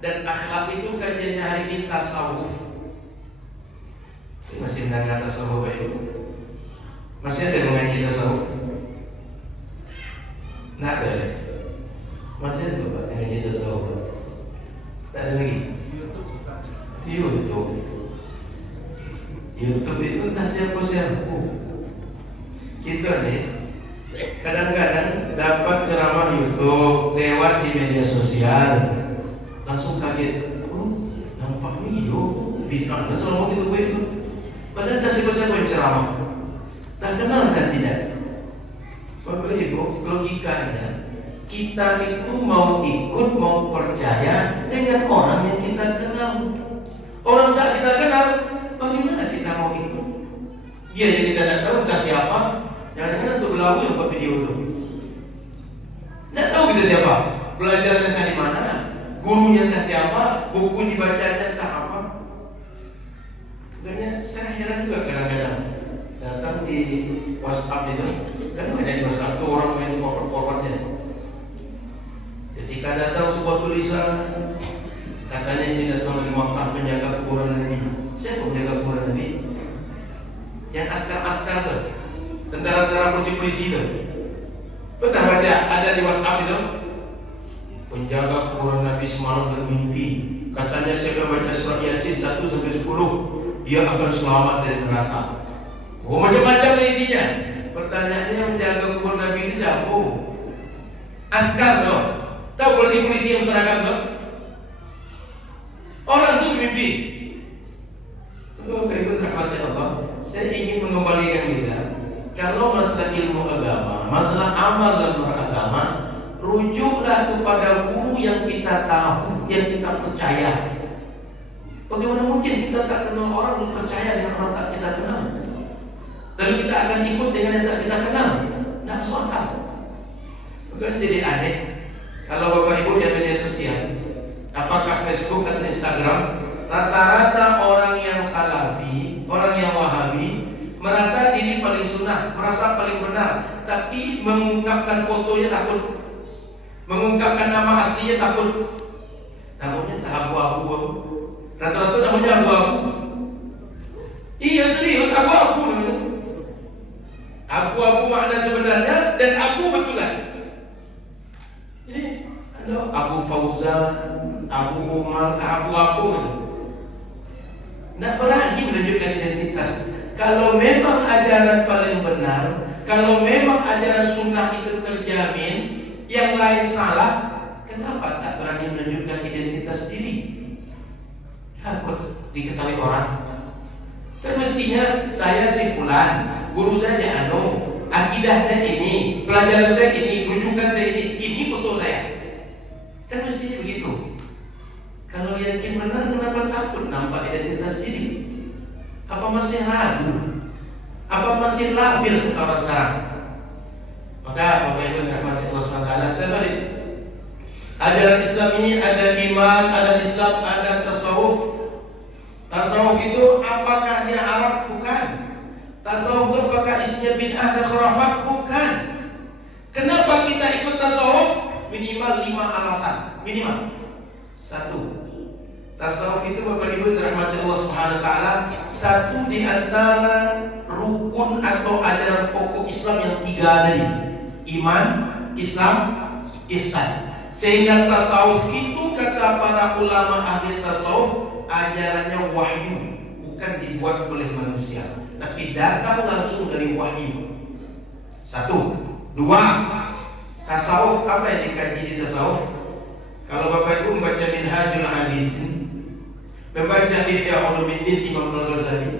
Dan akhlak itu kajiannya hari ini tasawuf. Masih mendengar tasawuf Bapak Ibu? Masih ada yang mengaji tasawuf? Nggak ada ya? Masih ada Pak yang mengaji tasawuf? Tak ada lagi? YouTube itu entah siapa-siapa. Kita nih kadang-kadang dapat ceramah YouTube lewat di media sosial, langsung kaget. Oh, nampaknya iyo bid'ah kan selama gitu gue. Padahal tak siapa-siapa yang ceramah, tak kenal tak tidak. Bapak Ibu, logikanya kita itu mau ikut, mau percaya dengan orang yang kita kenal. Orang tak kita kenal, bagaimana kita mau ikut? Dia yang kita tidak tahu entah siapa. Jangan-jangan untuk belagu yang buat video itu. Tidak tahu kita siapa, belajarnya entah di mana, gurunya entah siapa, buku dibacanya entah apa. Makanya saya heran juga kadang-kadang datang di WhatsApp itu, kan banyak di WhatsApp tuh orang main forward-forwardnya. Ketika datang sebuah tulisan, katanya ini datang dari Makkah penjaga kuburan Nabi. Siapa penjaga kuburan Nabi? Yang askar-askar tuh, tentara-tentara polisi-polisi itu. Pernah baca ada di WhatsApp itu? Penjaga kuburan Nabi semalam bermimpi. Katanya saya baca surat Yasin 1-10, dia akan selamat dari neraka. Oh, macam-macam isinya. Pertanyaannya, menjaga kuburan Nabi itu siapa? Askar tuh. Tahu polisi-polisi yang seragam tuh? Orang itu bermimpi. Bapak Ibu rahmati Allah, saya ingin mengembalikan kita. Kalau masalah ilmu agama, masalah amal dan beragama, rujuklah kepada guru yang kita tahu, yang kita percaya. Bagaimana mungkin kita tak kenal orang yang percaya dengan orang tak kita kenal? Lalu kita akan ikut dengan yang tak kita kenal? Tidak masuk akal. Bukan jadi aneh kalau Bapak Ibu yang media sosial, apakah Facebook atau Instagram, rata-rata orang yang salafi, orang yang wahabi merasa diri paling sunnah, merasa paling benar, tapi mengungkapkan fotonya takut, mengungkapkan nama aslinya takut. Namanya tak abu-abu, rata-rata namanya abu-abu. Iya serius, abu-abu namanya. Abu-abu makna sebenarnya dan abu betulan. Jadi ada Abu Fauzan, Abu Umar, abu-abu. Tidak berani menunjukkan identitas. Kalau memang ajaran paling benar, kalau memang ajaran sunnah itu terjamin, yang lain salah, kenapa tak berani menunjukkan identitas diri? Takut diketahui orang. Semestinya saya si fulan, guru saya si anu, akidah saya ini, pelajaran saya ini, rujukan saya ini foto saya. Kan mestinya begitu. Kalau yakin benar, kenapa takut nampak identitas diri? Apa masih ragu? Apa masih labil kata orang sekarang? Maka Bapak Ibu yang dirahmati Allah SWT, saya balik. Ajaran Islam ini ada iman, ada Islam, ada tasawuf. Tasawuf itu apakah dia Arab? Bukan. Tasawuf itu apakah isinya bid'ah dan khurafat? Bukan. Kenapa kita ikut tasawuf? Minimal 5 alasan. Minimal 1. Tasawuf itu Bapak Ibu dirahmati Allah Subhanahu wa taala, satu di antara rukun atau ajaran pokok Islam yang 3 tadi. Iman, Islam, ihsan. Sehingga tasawuf itu kata para ulama ahli tasawuf ajarannya wahyu, bukan dibuat oleh manusia, tapi datang langsung dari wahyu. 1. 2. Tasawuf, apa yang dikaji di tasawuf? Kalau Bapak Ibu membaca Minhajul Abidin, membaca Ihya Ulumuddin Imam Al-Ghazali,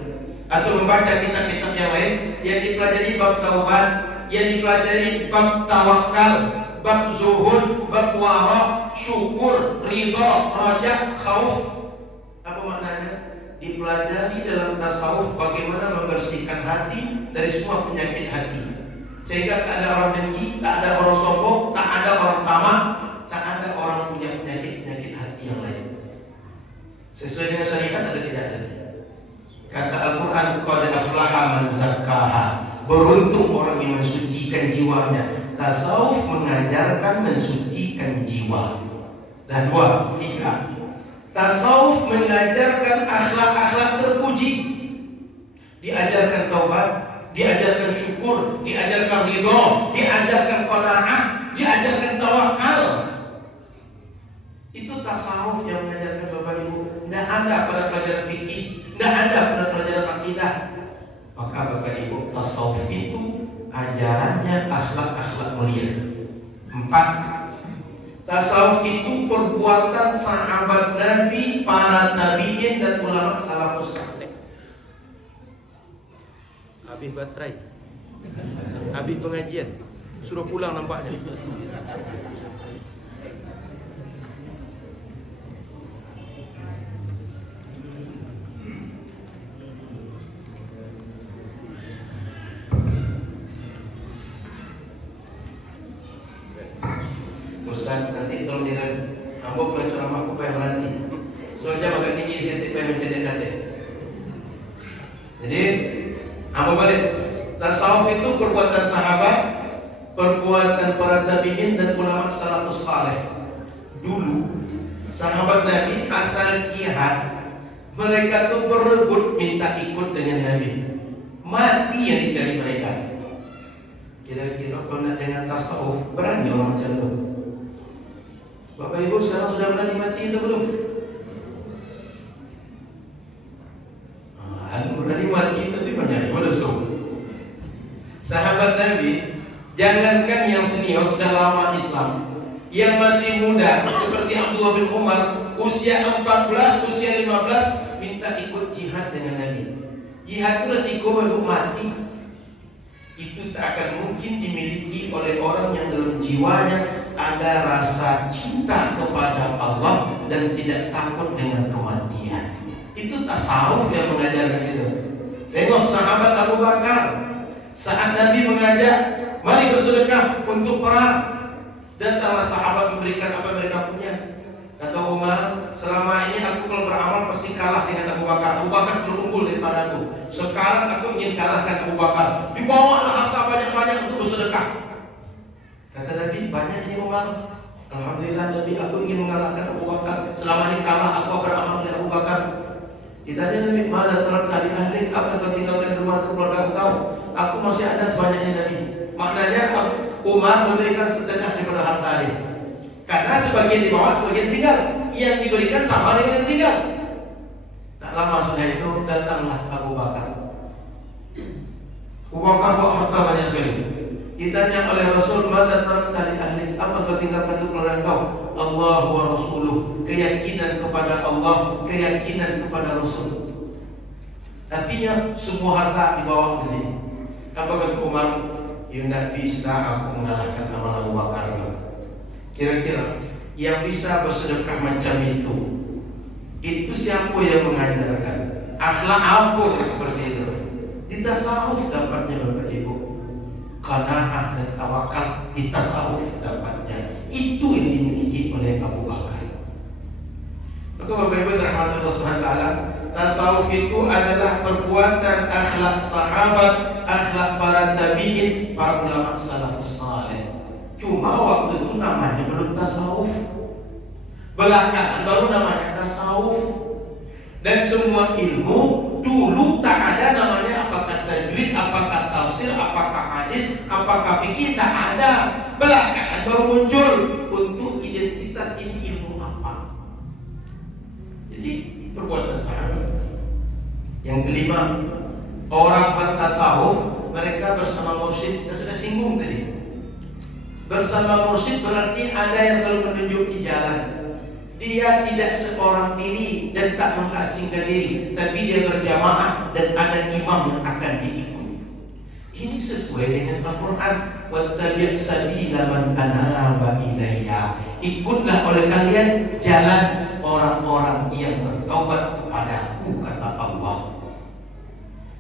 atau membaca kitab-kitab yang lain, yang dipelajari bab taubat, yang dipelajari bab tawakal, bab zuhud, bab wara, syukur, ridha, raja, khauf. Apa maknanya? Dipelajari dalam tasawuf bagaimana membersihkan hati dari semua penyakit hati, sehingga tak ada orang dengki, tak ada orang sombong, tak ada orang tamak, tak ada orang punya penyakit-penyakit hati yang lain. Sesuai dengan syariat atau tidak ada? Kata Al-Quran, qad aflaha man zakkaha, beruntung orang yang mensucikan jiwanya. Tasawuf mengajarkan mensucikan jiwa. Dan 2, 3, tasawuf mengajarkan akhlak-akhlak terpuji. Diajarkan taubat, diajarkan syukur, diajarkan ridha, diajarkan qanaah, diajarkan tawakal. Itu tasawuf yang mengajarkan Bapak Ibu. Tidak ada pada pelajaran fikih, tidak ada pada pelajaran akidah. Maka Bapak Ibu, tasawuf itu ajarannya akhlak-akhlak mulia. 4. Tasawuf itu perbuatan sahabat Nabi, para tabi'in dan ulama salafus saleh. Habis baterai, habis pengajian, suruh pulang nampaknya. Ustaz, nanti tolong dia ambok lah ceramah aku pengen nanti. Soalnya agak tinggi sedikit pengen mencari kata. Jadi, apa balik? Tasawuf itu perbuatan sahabat, perbuatan para tabi'in dan ulama salafus saleh. Dulu sahabat Nabi asal jihad, mereka tuh berebut minta ikut dengan Nabi. Mati yang dicari mereka. Kira-kira kalau nak dengan tasawuf berani orang macam tu? Bapak Ibu sekarang sudah berani mati itu belum? Berani mati tapi banyak mana so. Sahabat Nabi, jangankan yang senior sudah lama Islam, yang masih muda seperti Abdullah bin Umar, usia 14, usia 15 minta ikut jihad dengan Nabi. Jihad itu resiko untuk mati. Itu tak akan mungkin dimiliki oleh orang yang dalam jiwanya ada rasa cinta kepada Allah dan tidak takut dengan kematian. Itu tasawuf yang mengajarkan itu. Tengok sahabat Abu Bakar, saat Nabi mengajak, mari bersedekah untuk perang, Datanglah sahabat memberikan apa mereka punya. Kata Umar, selama ini aku kalau beramal pasti kalah dengan Abu Bakar. Abu Bakar selalu unggul daripada aku. Sekarang aku ingin kalahkan Abu Bakar. Dibawalah harta banyak-banyak untuk bersedekah. Kata Nabi, banyak ini Umar. Alhamdulillah Nabi, aku ingin mengalahkan Abu Bakar. Selama ini kalah aku beramal oleh Abu Bakar. Ditanya Nabi, mana tarakta li ahlik, apa kau tinggalkan rumah keluarga engkau? Aku masih ada sebanyak ini Nabi. Maknanya Umar memberikan setengah daripada harta dia. Karena sebagian dibawa, sebagian tinggal. Yang diberikan sama dengan yang tinggal. Tak lama sudah itu datanglah Abu Bakar. Abu Bakar bawa harta banyak sekali. Ditanya oleh Rasul, "Mada tarakta li ahlik?" Apa kau tinggalkan untuk keluarga kau? Allah wa Rasuluh, keyakinan kepada Allah, keyakinan kepada Rasul. Artinya semua harta dibawa ke sini. Apa kata Umar? Ya tidak bisa aku mengalahkan amal Abu Bakar. Kira-kira yang bisa bersedekah macam itu siapa yang mengajarkan? Akhlak apa yang seperti itu? Di tasawuf dapatnya Bapak Ibu. Qanaah dan tawakal di tasawuf dapatnya. Itu yang dimiliki oleh Abu Bakar. Maka Bapak Ibu rahmatullah subhanahu wa ta'ala, tasawuf itu adalah perbuatan akhlak sahabat, akhlak para tabi'in, para ulama salafus saleh. Cuma waktu itu namanya belum tasawuf. Belakangan baru namanya tasawuf. Dan semua ilmu dulu tak ada namanya apakah tajwid, apakah tafsir, apakah hadis, apakah fikih, tak ada. Belakangan baru muncul untuk identitas ini ilmu apa. Jadi perbuatan sahabat. Yang kelima, orang bertasawuf mereka bersama mursyid. Saya sudah singgung tadi. Bersama mursyid berarti ada yang selalu menunjuki jalan. Dia tidak seorang diri dan tak mengasingkan diri, tapi dia berjamaah dan ada imam yang akan diikut. Ini sesuai dengan Al-Quran. Wattabi' sabila man anaba ilayya. Ikutlah oleh kalian jalan orang-orang yang bertaubat kepadaku, kata Allah.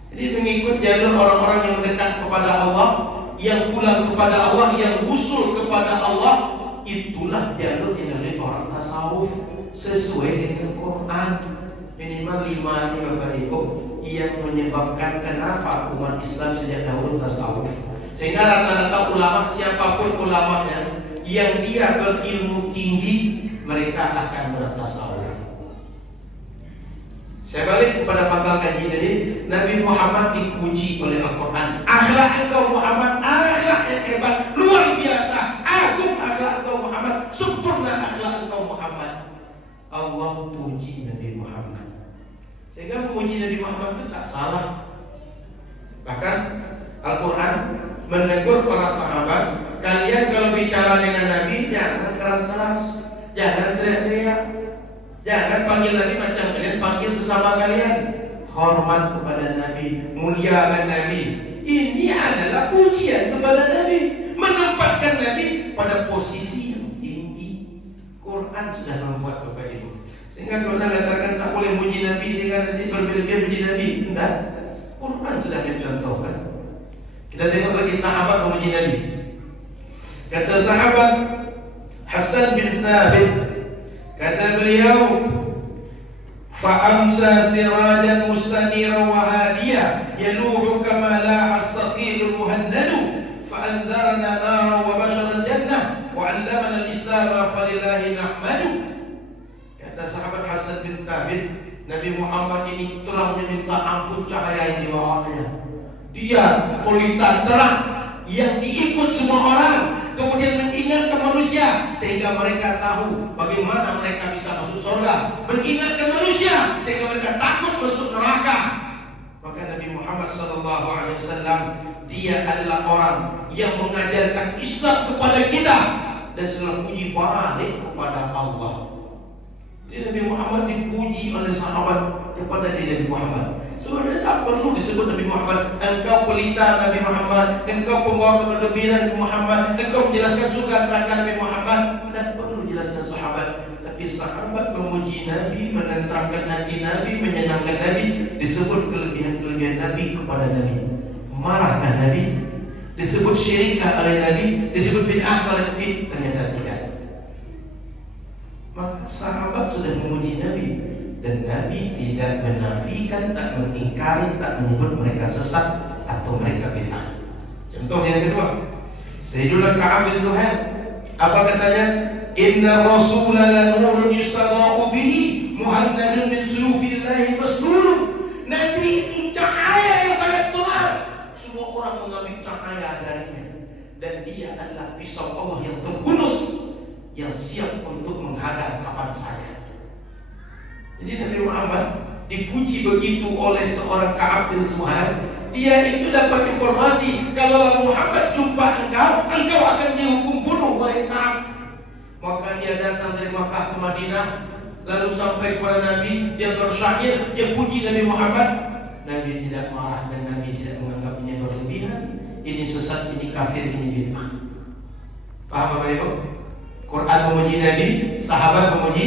Jadi mengikut jalur orang-orang yang mendekat kepada Allah, yang pulang kepada Allah, yang usul kepada Allah, itulah jalur yang oleh orang tasawuf sesuai dengan Quran. Minimal 5 nih Bapak Ibu yang menyebabkan kenapa umat Islam sejak dahulu tasawuf. Sehingga rata-rata ulama, siapapun ulamanya, yang dia berilmu tinggi, mereka akan bertasawuf. Saya balik kepada pangkal kaji tadi. Nabi Muhammad dipuji oleh Al-Quran. Akhlak engkau Muhammad, akhlak yang hebat, luar biasa. Agung akhlak engkau Muhammad, sempurna akhlak engkau Muhammad. Allah puji Nabi Muhammad. Sehingga memuji Nabi Muhammad itu tak salah. Bahkan Al-Quran menegur para sahabat, kalian kalau bicara dengan Nabi jangan keras-keras, jangan teriak-teriak. Jangan panggil Nabi macam kalian panggil sesama kalian. Hormat kepada Nabi, muliakan Nabi. Ini adalah pujian kepada Nabi, menempatkan Nabi pada posisi yang tinggi. Quran sudah membuat Bapak Ibu. Sehingga kalau Anda katakan tak boleh muji Nabi sehingga nanti berbeda-beda muji Nabi, tidak. Quran sudah mencontohkan. Kita tengok lagi sahabat memuji Nabi. Kata sahabat Hasan bin Sabit, kata beliau, fa'amsa sirajan mustaniran wa hadiya yaluhu kama la'a as-saqilul muhannadu fa'anzarna nara wa bashara jannah wa 'allamana al-islam falillahi nahmadu. Kata sahabat Hasan bin Thabit, Nabi Muhammad ini telah meminta ampun cahaya yang dibawanya. Dia pelita terang yang diikut semua orang, kemudian mengingatkan manusia sehingga mereka tahu bagaimana mereka bisa masuk surga, mengingatkan manusia sehingga mereka takut masuk neraka. Maka Nabi Muhammad SAW, dia adalah orang yang mengajarkan Islam kepada kita dan selalu puji balik kepada Allah. Jadi Nabi Muhammad dipuji oleh sahabat kepada diri Nabi Muhammad. Sebenarnya tak perlu disebut Nabi Muhammad, engkau pelita Nabi Muhammad, engkau pembawa kebergembiraan Nabi Muhammad, engkau menjelaskan surga neraka Nabi Muhammad. Tidak perlu jelaskan sahabat. Tapi sahabat memuji Nabi, menenteramkan hati Nabi, menyenangkan Nabi, disebut kelebihan-kelebihan Nabi kepada Nabi. Marahkah Nabi? disebut syirikah oleh Nabi, disebut bid'ah oleh Nabi? Ternyata tidak. Maka sahabat sudah memuji Nabi, dan Nabi tidak menafikan, tak mengingkari, tak menyebut mereka sesat atau mereka bid'ah. Contoh yang kedua, Sayyiduna Ka'ab bin Zuhair, apa katanya? Inna Rasulah la nurun yustada'u bihi muhannadun min suyufillahi masdulun. Nabi itu cahaya yang sangat terang, semua orang mengambil cahaya darinya, dan dia adalah pisau Allah yang terhunus, yang siap untuk menghadap kapan saja. Jadi Nabi Muhammad dipuji begitu oleh seorang Ka'ab bin Zuhair. Dia itu dapat informasi, kalau Muhammad jumpa engkau akan dihukum bunuh oleh Ka'ab. Maka dia datang dari Makkah ke Madinah, lalu sampai kepada Nabi, dia bersyair, dia puji Nabi Muhammad. Nabi tidak marah dan Nabi tidak menganggap ini berlebihan, ini sesat, ini kafir, ini bid'ah. Paham Bapak Ibu? Quran memuji Nabi, sahabat memuji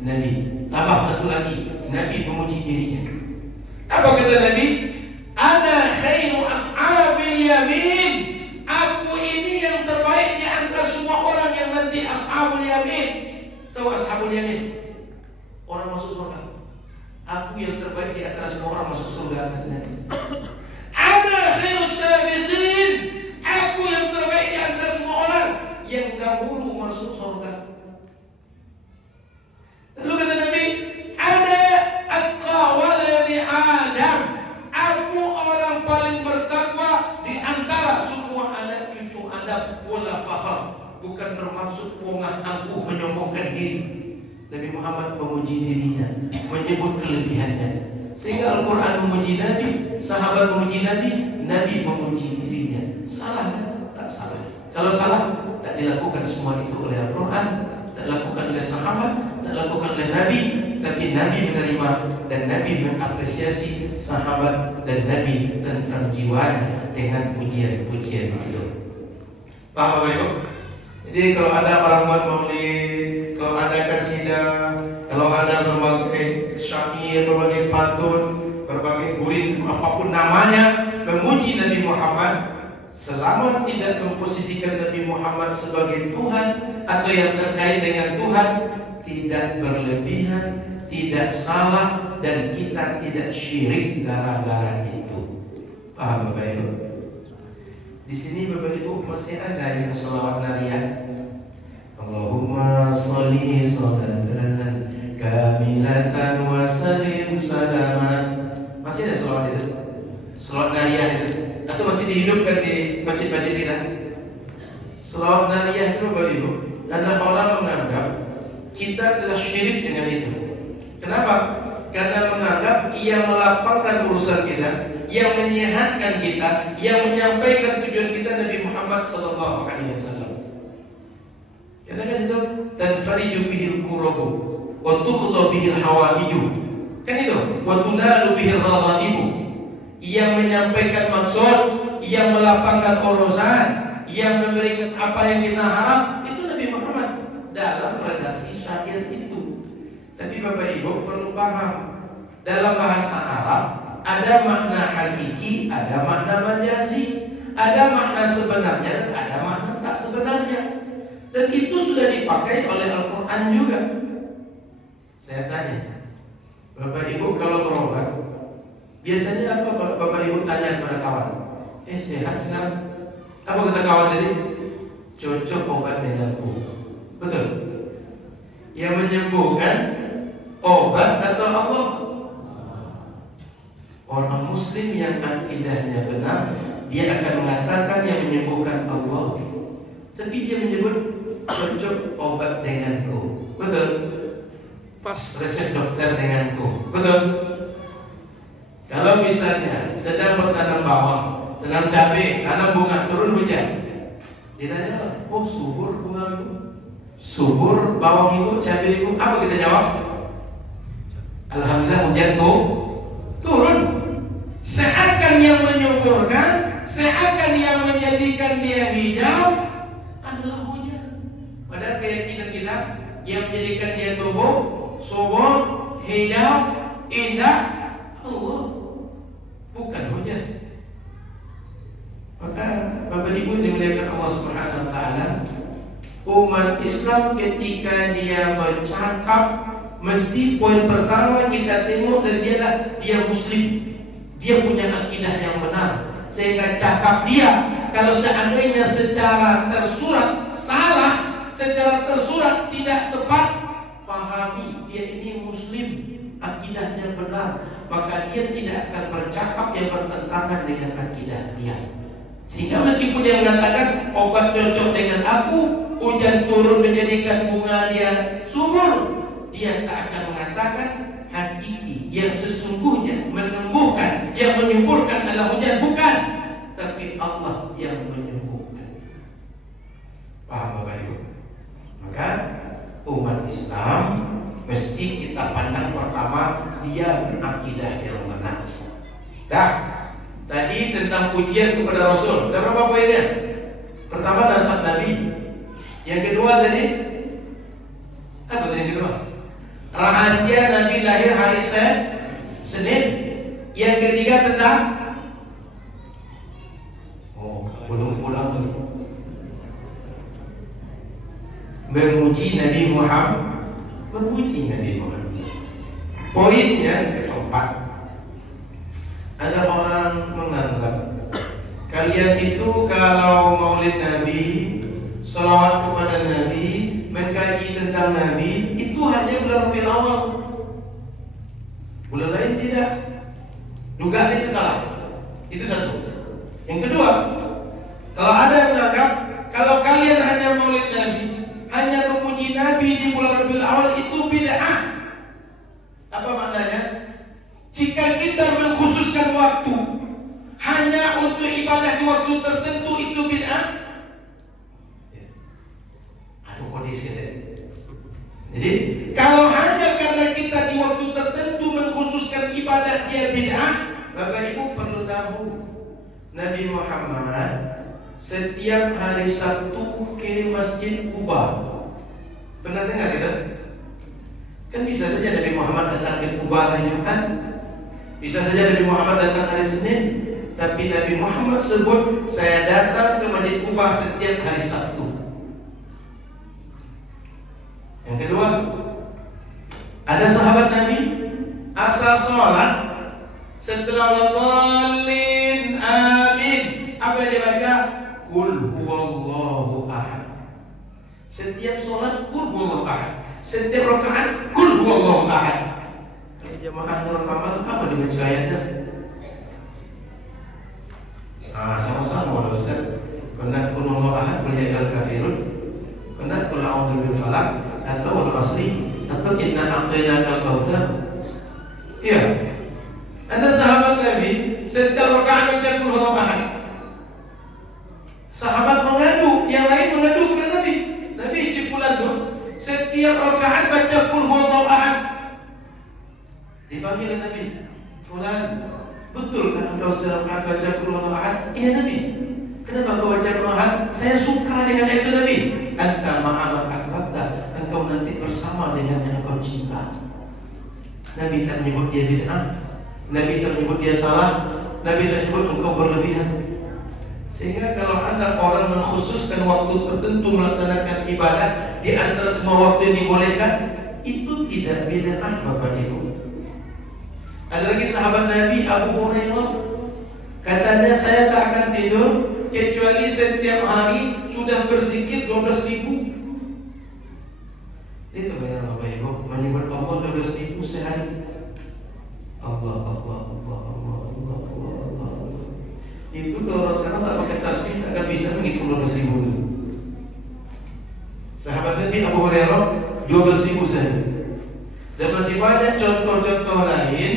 Nabi. Tambah satu lagi, Nabi memuji dirinya. Apa kata Nabi? Ana khairu ashabil yamin. Aku ini yang terbaik di antara semua orang yang nanti ashabul yamin. Tahu ashabul yamin? Orang masuk surga. Aku yang terbaik di antara semua orang masuk surga, kata Nabi. Ana khairus sabiqin. Aku yang terbaik di antara semua orang yang dahulu masuk surga. Lalu kata Nabi, ada atqa waladi Adam. Aku orang paling bertakwa di antara semua anak cucu Adam. Wala fakhar, bukan bermaksud pongah angkuh menyombongkan diri. Nabi Muhammad memuji dirinya, menyebut kelebihannya. Sehingga Al-Quran memuji Nabi, sahabat memuji Nabi, Nabi memuji dirinya. Salah? Tak salah. Kalau salah, tak dilakukan semua itu oleh Al-Quran, tak dilakukan oleh sahabat, tak dilakukan oleh Nabi. Tapi Nabi menerima dan Nabi mengapresiasi sahabat, dan Nabi tentram jiwanya dengan pujian-pujian itu. Paham Bapak Ibu? Jadi kalau ada orang buat maulid, kalau ada kasidah, kalau ada berbagai syair, berbagai pantun, berbagai gurin, apapun namanya, memuji Nabi Muhammad, selama tidak memposisikan Nabi Muhammad sebagai Tuhan atau yang terkait dengan Tuhan, tidak berlebihan, tidak salah, dan kita tidak syirik gara-gara itu. Paham Bapak Ibu? Di sini Bapak Ibu masih ada yang sholawat nariyah. Allahumma sholli sholatan kamilatan wa sallim salaman. Masih ada sholawat itu? Sholawat nariyah itu? Atau masih dihidupkan di masjid-masjid kita? Sholawat nariyah itu Bapak Ibu, karena orang menganggap kita telah syirik dengan itu. Kenapa? Karena menganggap ia melapangkan urusan kita, yang menyehatkan kita, yang menyampaikan tujuan kita Nabi Muhammad SAW. Karena kan itu tanfariju bihil kurabu wa tukhda bihil hawaiju. Kan itu, wa tunalu bihil ghadaibu. Yang menyampaikan maksud, yang melapangkan urusan, yang memberikan apa yang kita harap, itu Nabi Muhammad dalam redaksi syair itu. Tapi Bapak Ibu perlu paham, dalam bahasa Arab ada makna hakiki, ada makna majazi, ada makna sebenarnya dan ada makna tak sebenarnya. Dan itu sudah dipakai oleh Al-Quran juga. Saya tanya, Bapak Ibu kalau berobat, biasanya apa Bapak Ibu tanya kepada kawan? Sehat sekarang? Apa kata kawan tadi? Cocok obat denganku. Betul? Yang menyembuhkan obat atau Allah? Orang Muslim yang akidahnya benar, dia akan mengatakan yang menyembuhkan Allah, tapi dia menyebut cocok obat denganku. Betul? Pas resep dokter denganku. Betul? Kalau misalnya sedang bertanam bawang, tanam cabai, tanam bunga, turun hujan, ditanya, oh subur bunga itu, subur bawang itu, cabai itu, apa kita jawab? Alhamdulillah hujan tuh turun. Seakan yang menyuburkan, seakan yang menjadikan dia hijau adalah hujan. Padahal keyakinan kita yang menjadikan dia tumbuh, subur, hijau, indah, Allah, bukan hujan. Maka umat Islam ketika dia bercakap, mesti poin pertama kita tengok dan dia Muslim, dia punya akidah yang benar. Sehingga cakap dia, kalau seandainya secara tersurat salah, secara tersurat tidak tepat, pahami dia ini Muslim, akidahnya benar, maka dia tidak akan bercakap yang bertentangan dengan akidah dia. Sehingga meskipun dia mengatakan obat cocok dengan aku, hujan turun menjadikan bunga dia subur, dia tak akan mengatakan hakiki yang sesungguhnya menyembuhkan, yang menyembuhkan adalah hujan, bukan, tapi Allah yang menyembuhkan. Paham Bapak Ibu? Maka umat Islam mesti kita pandang pertama dia berakidah yang benar. Dah, tadi tentang pujian kepada Rasul. Ada berapa poinnya? Pertama dasar Nabi. Yang kedua tadi apa tadi yang kedua? Rahasia Nabi lahir hari Senin. Yang ketiga tentang belum pulang lagi. Memuji Nabi Muhammad. Memuji Nabi Muhammad. Poin yang keempat, ada orang menganggap kalian itu kalau maulid Nabi, selawat kepada Nabi, mengkaji tentang Nabi, itu hanya bulan Rabiul Awal. Bulan lain tidak. Dugaan itu salah. Itu satu. Yang kedua, kalau ada yang menganggap kalau kalian hanya maulid Nabi, hanya memuji Nabi di bulan Rabiul Awal, itu bid'ah. Apa maknanya? Jika kita mengkhususkan waktu hanya untuk ibadah di waktu tertentu, itu bid'ah. Aduh, kodis kita. Jadi kalau hanya karena kita di waktu tertentu mengkhususkan ibadah dia bid'ah, Bapak Ibu perlu tahu Nabi Muhammad setiap hari Sabtu ke Masjid Kuba. Pernah dengar itu? Kan bisa saja Nabi Muhammad datang ke Kuba hari Jumat, bisa saja Nabi Muhammad datang hari Senin, tapi Nabi Muhammad sebut saya datang ke Masjid Kuba setiap hari Sabtu. Yang kedua, ada sahabat Nabi asal sholat setelah Allahallin amin, apa yang dia baca? Qul huwallahu ahad. Setiap sholat qul huwallahu ahad, setiap rakaat qul huwallahu ahad. Kalau jamaah Nurul Amal apa dibaca ayatnya? Sama-sama Ustaz. Kena qul huwallahu ahad, qul ya ayyuhal kafirun, kena qul a'udzu bil falaq, atau wal asri, atau inna a'tainakal kautsar. Iya. Ada sahabat Nabi setiap rakaat baca qul huwallahu ahad. Sahabat mengadu, yang lain mengadu kepada Nabi. Nabi si fulan tuh setiap rakaat baca qul huwallahu ahad. Dipanggil Nabi, fulan, betulkah engkau setiap rakaat baca qul huwallahu ahad? Iya Nabi. Kenapa kau baca qul huwallahu ahad? Saya suka dengan itu Nabi. Anta ma'aman akbata, engkau nanti bersama dengan yang engkau cinta. Nabi tak menyebut dia bid'ah, Nabi tak menyebut dia salah, Nabi tak menyebut engkau berlebihan. Sehingga kalau ada orang mengkhususkan waktu tertentu melaksanakan ibadah di antara semua waktu yang dibolehkan, itu tidak bid'ah Bapak Ibu. Ada lagi sahabat Nabi Abu Hurairah, katanya saya tak akan tidur kecuali setiap hari sudah berzikir 12.000. Itu bayar Bapak Ibu, menyebut Allah 12.000 sehari. Allah. Itu kalau sekarang tak pakai tasbih tak akan bisa menghitung 12.000 itu. Sahabat Nabi Abu Hurairah 12.000 sehari. Dan masih banyak contoh-contoh lain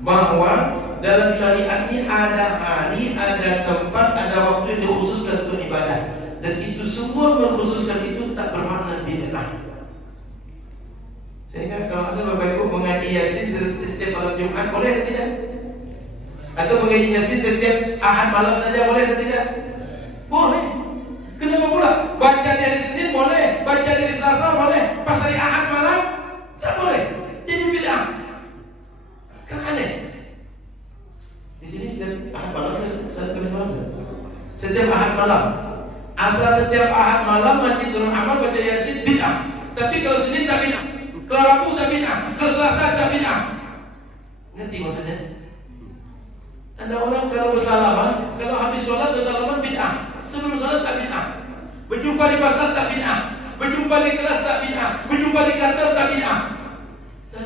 bahwa dalam syariat ini ada hari, ada tempat, ada waktu yang dikhususkan untuk ibadah. Dan itu semua mengkhususkan itu tak bermakna bid'ah. Sehingga kalau ada Bapak Ibu mengaji Yasin setiap malam Jumat, boleh atau tidak? Atau mengaji Yasin setiap Ahad malam saja, boleh atau tidak? Boleh. Kenapa pula? Baca dari Senin boleh, baca dari Selasa boleh, pas hari Ahad malam tak boleh. Jadi bid'ah. Kan aneh. Di sini setiap Ahad malam, setiap Ahad malam. Asal setiap Ahad malam Masjid Nurul Amal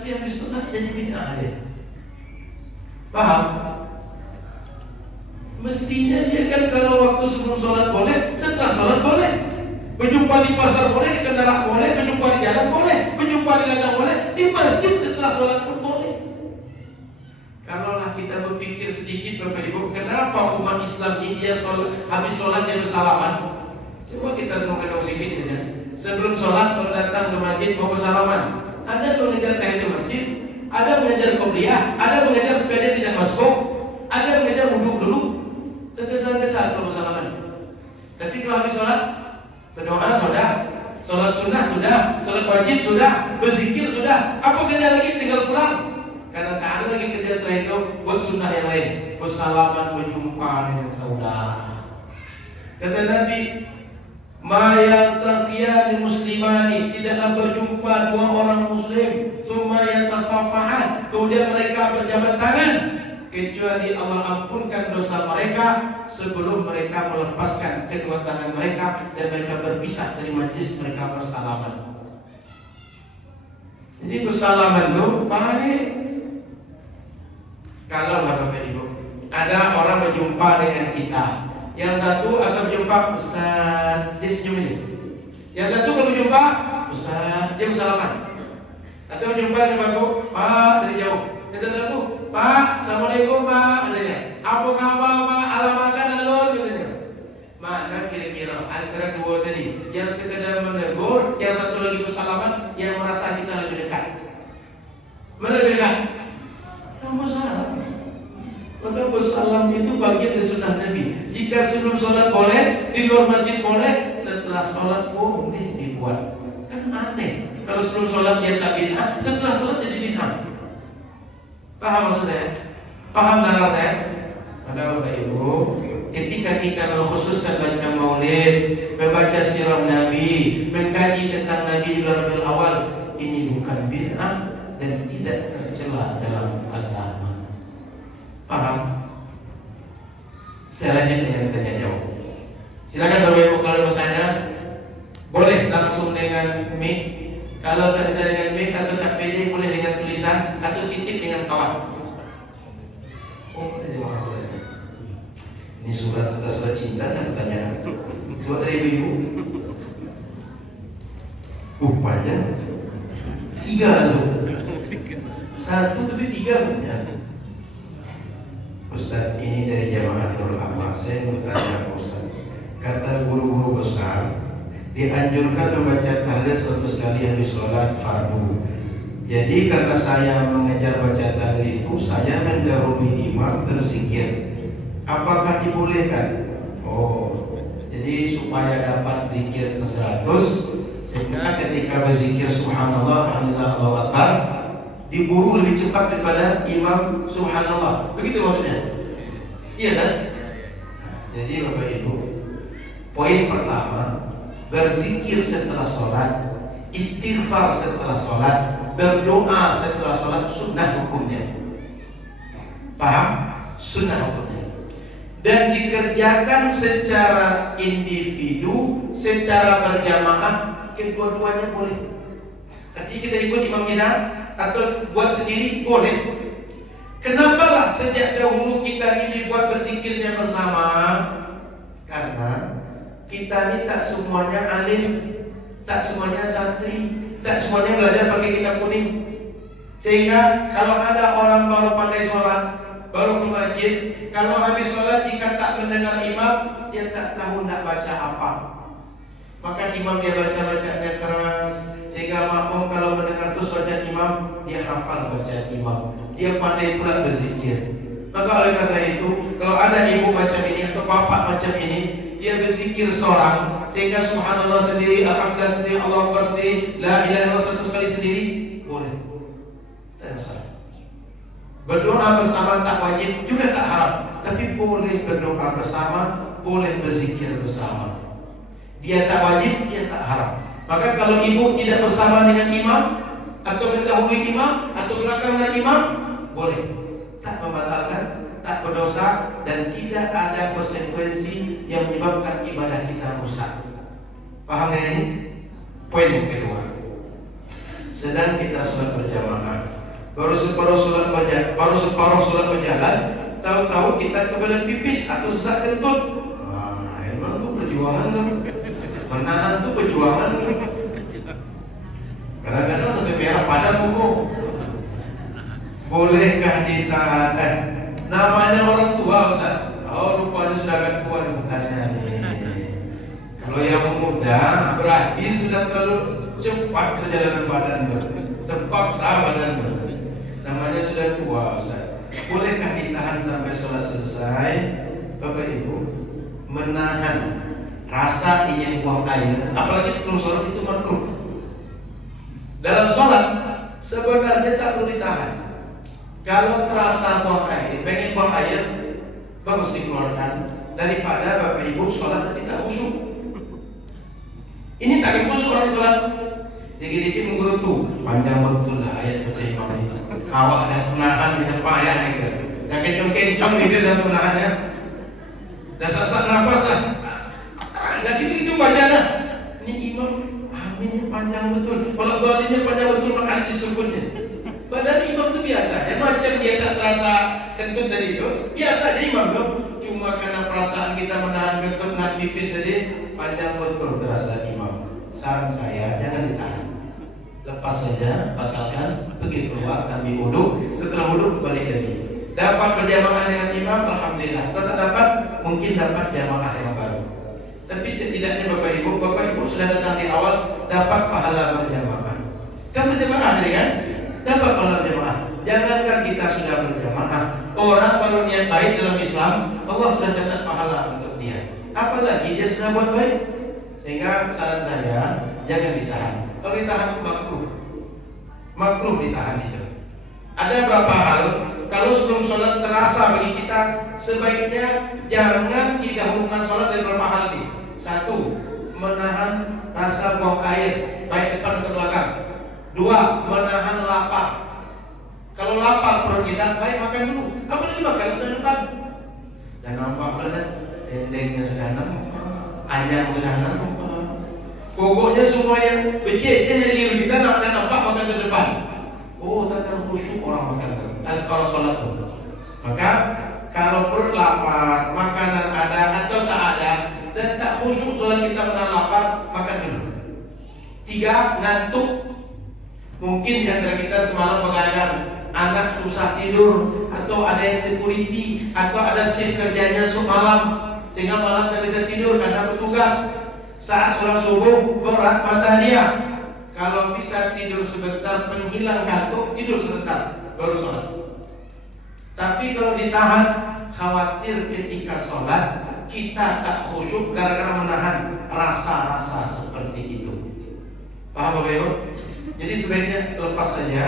Tapi habis sunat jadi bid'ah ya. Paham? Mestinya dia kan kalau waktu sebelum sholat boleh, setelah sholat boleh. Berjumpa di pasar boleh, di kendaraan boleh, berjumpa di jalan boleh, berjumpa di ladang boleh, di masjid setelah sholat pun boleh. Kalaulah kita berpikir sedikit Bapak Ibu, kenapa umat Islam India habis sholat dia bersalaman? Coba kita renung sedikit saja. Sebelum sholat kalau datang ke masjid mau bersalaman. Ada mengejar tahiyatul masjid, ada mengejar qobliyah, ada mengejar supaya dia tidak masuk, ada mengejar wudhu dulu. Tergesa-gesa kalau bersalaman. Tapi kalau habis sholat, berdoa sudah, sholat sunnah sudah, sholat wajib sudah, berzikir sudah. Apa kerja lagi? Tinggal pulang. Karena tak ada lagi kerja setelah itu buat sunnah yang lain. Bersalaman, berjumpa dengan saudara. Kata Nabi, ma yaltaqiyan muslimani, tidaklah berjumpa dua orang muslim, summa yatasaffahan, kemudian mereka berjabat tangan, kecuali Allah ampunkan dosa mereka sebelum mereka melepaskan kedua tangan mereka dan mereka berpisah dari majlis mereka bersalaman. Jadi bersalaman itu baik. Kalau Bapak Ibu ada orang berjumpa dengan kita, yang satu asal jumpa Ustaz, dia senyum aja. Yang satu kalau jumpa Ustaz, dia bersalaman. Atau jumpa dengan aku, Pak, dari jauh. Yang satu, Pak, Assalamualaikum Pak, katanya. Apa kabar Pak? Alamakan alun, katanya. Mana kira-kira antara dua tadi, yang sekedar menegur, yang satu lagi bersalaman, yang merasa kita lebih dekat. Mana lebih dekat? Kamu salah. Maka bersalam itu bagian dari sunnah Nabi. Jika sebelum sholat boleh, di luar masjid boleh, setelah sholat boleh dibuat. Kan aneh. Kalau sebelum sholat dia tak bid'ah, setelah sholat jadi bid'ah. Paham maksud saya? Paham nalar saya? Maka Bapak Ibu, ketika kita mengkhususkan baca maulid, membaca sirah Nabi, mengkaji tentang Nabi di Rabiul Awal, ini bukan bid'ah dan tidak tercela dalam agama. Paham? Saya lanjut dengan tanya jawab. Silakan Bapak Ibu kalau bertanya, boleh langsung dengan mic. Kalau tak bisa dengan mic atau tak pede, boleh dengan tulisan atau titip dengan kawan. Oh, ini surat atas cinta tak bertanya. Surat dari ibu. Panjang. 3 langsung. 1 tapi 3 pertanyaan. Ustaz, ini dari Jamaah Nurul Amal. Saya mau tanya Ustaz. Kata guru-guru besar, dianjurkan membaca tahlil 100 kali habis sholat fardu. Jadi karena saya mengejar baca tahlil itu, saya mendahului imam berzikir. Apakah dibolehkan? Oh, jadi supaya dapat zikir 100, sehingga ketika berzikir subhanallah, alhamdulillah, Allahu akbar, diburu lebih cepat daripada imam subhanallah. Begitu maksudnya? Iya kan? Jadi Bapak Ibu, poin pertama, berzikir setelah sholat, istighfar setelah sholat, berdoa setelah sholat, sunnah hukumnya. Paham? Sunnah hukumnya. Dan dikerjakan secara individu, secara berjamaah, kedua-duanya boleh. Artinya kita ikut imam kita atau buat sendiri boleh. Kenapa lah sejak dahulu kita ini dibuat berzikirnya bersama? Karena kita ini tak semuanya alim, tak semuanya santri, tak semuanya belajar pakai kitab kuning. Sehingga kalau ada orang baru pandai sholat, baru ke masjid, kalau habis sholat jika tak mendengar imam, dia tak tahu nak baca apa. Maka imam dia baca-bacanya keras, sehingga makmum kalau mendengar terus bacaan imam, dia hafal bacaan imam, dia pandai pula berzikir. Maka oleh karena itu, kalau ada ibu macam ini atau bapak macam ini, dia berzikir seorang, sehingga subhanallah sendiri, alhamdulillah sendiri, Allahu akbar sendiri, la ilaha illallah 100 kali sendiri, boleh. Tak masalah. Berdoa bersama tak wajib, juga tak haram, tapi boleh berdoa bersama, boleh berzikir bersama. Dia tak wajib, dia tak haram. Maka kalau ibu tidak bersama dengan imam, atau mendahului imam, atau belakang dengan imam, boleh. Tak membatalkan, tak berdosa, dan tidak ada konsekuensi yang menyebabkan ibadah kita rusak. Paham ini? Poin yang kedua, sedang kita sholat berjamaah, baru separuh sholat berjalan, tahu-tahu kita kebelet pipis atau sesak kentut. Emang tuh perjuangan tuh, menahan tuh perjuangan tuh. Kadang-kadang sampai merah pada buku. Bolehkah ditahan? Namanya orang tua, Ustaz. Oh, rupanya sudah agak tua yang bertanya nih. Kalau yang muda berarti sudah terlalu cepat perjalanan badan, terpaksa badan. Namanya sudah tua, Ustaz. Bolehkah ditahan sampai sholat selesai? Bapak Ibu, menahan rasa ingin buang air, apalagi sebelum sholat itu makruh. Dalam sholat sebenarnya tak perlu ditahan. Kalau terasa buang air, pengen buang air, bagus dikeluarkan daripada Bapak Ibu sholat tapi tak khusyuk. Ini tak khusyuk orang sholat. Dikit-dikit menggerutu, panjang betul lah ayat baca imam ini. Awak dah menahan di depan ayat gitu. Dah kencong-kencong gitu dan menahannya. Dah sak-sak nafas lah. Jadi itu baca lah. Ini imam aminnya panjang betul. Kalau doanya panjang betul maka disebutnya. Padahal imam itu biasa. Macam dia tak terasa kentut dari itu. Biasa aja imam dong. Cuma karena perasaan kita menahan kentut nak pipis jadi panjang betul terasa imam. Saran saya jangan ditahan. Lepas saja, batalkan, pergi keluar, ambil wudu. Setelah wudu balik lagi. Dapat berjamaah dengan imam, alhamdulillah. Kalau tak dapat, mungkin dapat jamaah yang baru. Tapi setidaknya Bapak Ibu sudah datang di awal, dapat pahala berjamaah. Kan berjamaah tadi kan? Dapat pahala berjamaah. Jangankan kita sudah berjamaah, orang baru niat baik dalam Islam, Allah sudah catat pahala untuk dia. Apalagi dia sudah buat baik. Sehingga saran saya, jangan ditahan. Kalau ditahan makruh ditahan itu. Ada beberapa hal, kalau sebelum sholat terasa bagi kita, sebaiknya jangan didahulukan sholat dari beberapa hal ini. Satu, menahan rasa buang air, baik depan atau belakang. Dua, menahan lapar. Kalau lapar perut kita, baik makan dulu. Apalagi makan sudah depan. Dan nampak benar, dendengnya sudah nampak, anyang sudah nampak. Pokoknya semua yang becek jadi kita nak nampak makan ke depan. Oh, takkan khusyuk orang makan kalau sholat tu. Maka kalau perut lapar, makanan ada atau tak ada, dan tak khusyuk sholat kita menahan lapar, makan dulu. Tiga, ngantuk. Mungkin di antara kita semalam begadang, anak susah tidur, atau ada yang security, atau ada shift kerjanya semalam, sehingga malam tak bisa tidur karena bertugas. Saat sholat subuh berat mata dia. Kalau bisa tidur sebentar penghilang kantuk, tidur sebentar baru sholat. Tapi kalau ditahan, khawatir ketika sholat kita tak khusyuk gara-gara menahan rasa-rasa seperti itu. Paham Bapak Ibu? Jadi sebaiknya lepas saja,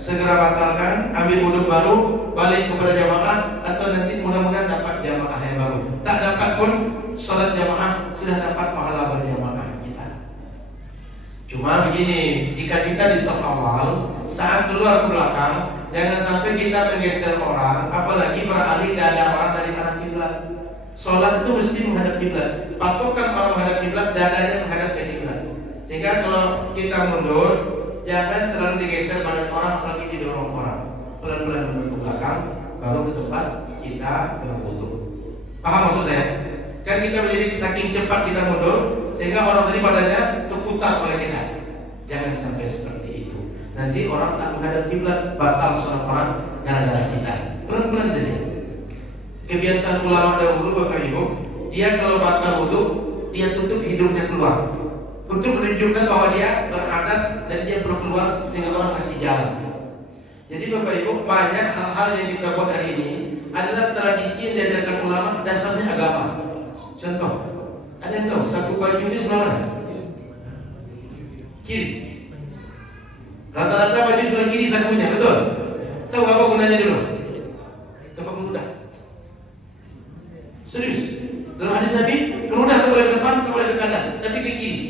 segera batalkan, ambil wudhu baru, balik kepada jamaah, atau nanti mudah-mudahan dapat jamaah yang baru. Tak dapat pun sholat jamaah sudah dapat pahala berjamaah kita. Cuma begini, jika kita di saf awal, saat keluar ke belakang, jangan sampai kita menggeser orang, apalagi beralih dada orang dari arah kiblat. Sholat itu mesti menghadap kiblat. Patokan orang menghadap kiblat, dadanya menghadap ke kiblat. Sehingga kalau kita mundur, jangan terlalu digeser badan orang, apalagi didorong orang. Pelan-pelan mundur ke belakang, baru ke tempat kita berwudu. Paham maksud saya? Kan kita menjadi saking cepat kita mundur, sehingga orang tadi badannya terputar oleh kita. Jangan sampai seperti itu. Nanti orang tak menghadap kiblat, batal sholat orang gara-gara kita. Pelan-pelan saja. Kebiasaan ulama dahulu Bapak Ibu, dia kalau batal wudu, dia tutup hidungnya keluar, untuk menunjukkan bahwa dia berhadas dan dia perlu keluar sehingga orang kasih jalan. Jadi Bapak Ibu, banyak hal-hal yang kita buat hari ini adalah tradisi yang diajarkan ulama, dasarnya agama. Contoh, ada yang tahu saku baju ini sebelah mana? Kiri. Rata-rata baju sebelah kiri sakunya, betul? Tahu apa gunanya dulu? Tempat menudah. Serius. Dalam hadis Nabi, menudah tak boleh ke depan, tak boleh ke kanan, tapi ke kiri.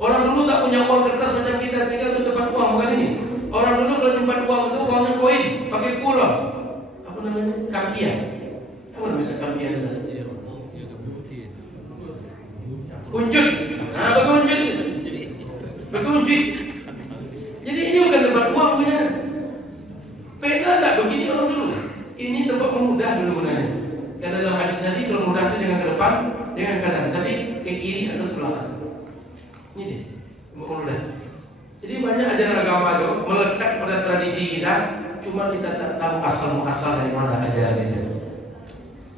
Orang dulu tak punya uang kertas macam kita sehingga untuk tempat uang, bukan ini. Orang dulu kalau tempat uang itu uangnya koin, pakai pura. Apa namanya? Kampia. Apa namanya kampia itu? Uncut. Nah, pakai uncut. Pakai uncut. Jadi ini bukan tempat uang punya. depan dengan kanan, tapi ke kiri atau ke belakang. Ini udah. Jadi banyak ajaran agama itu melekat pada tradisi kita, cuma kita tak tahu asal dari mana ajaran itu.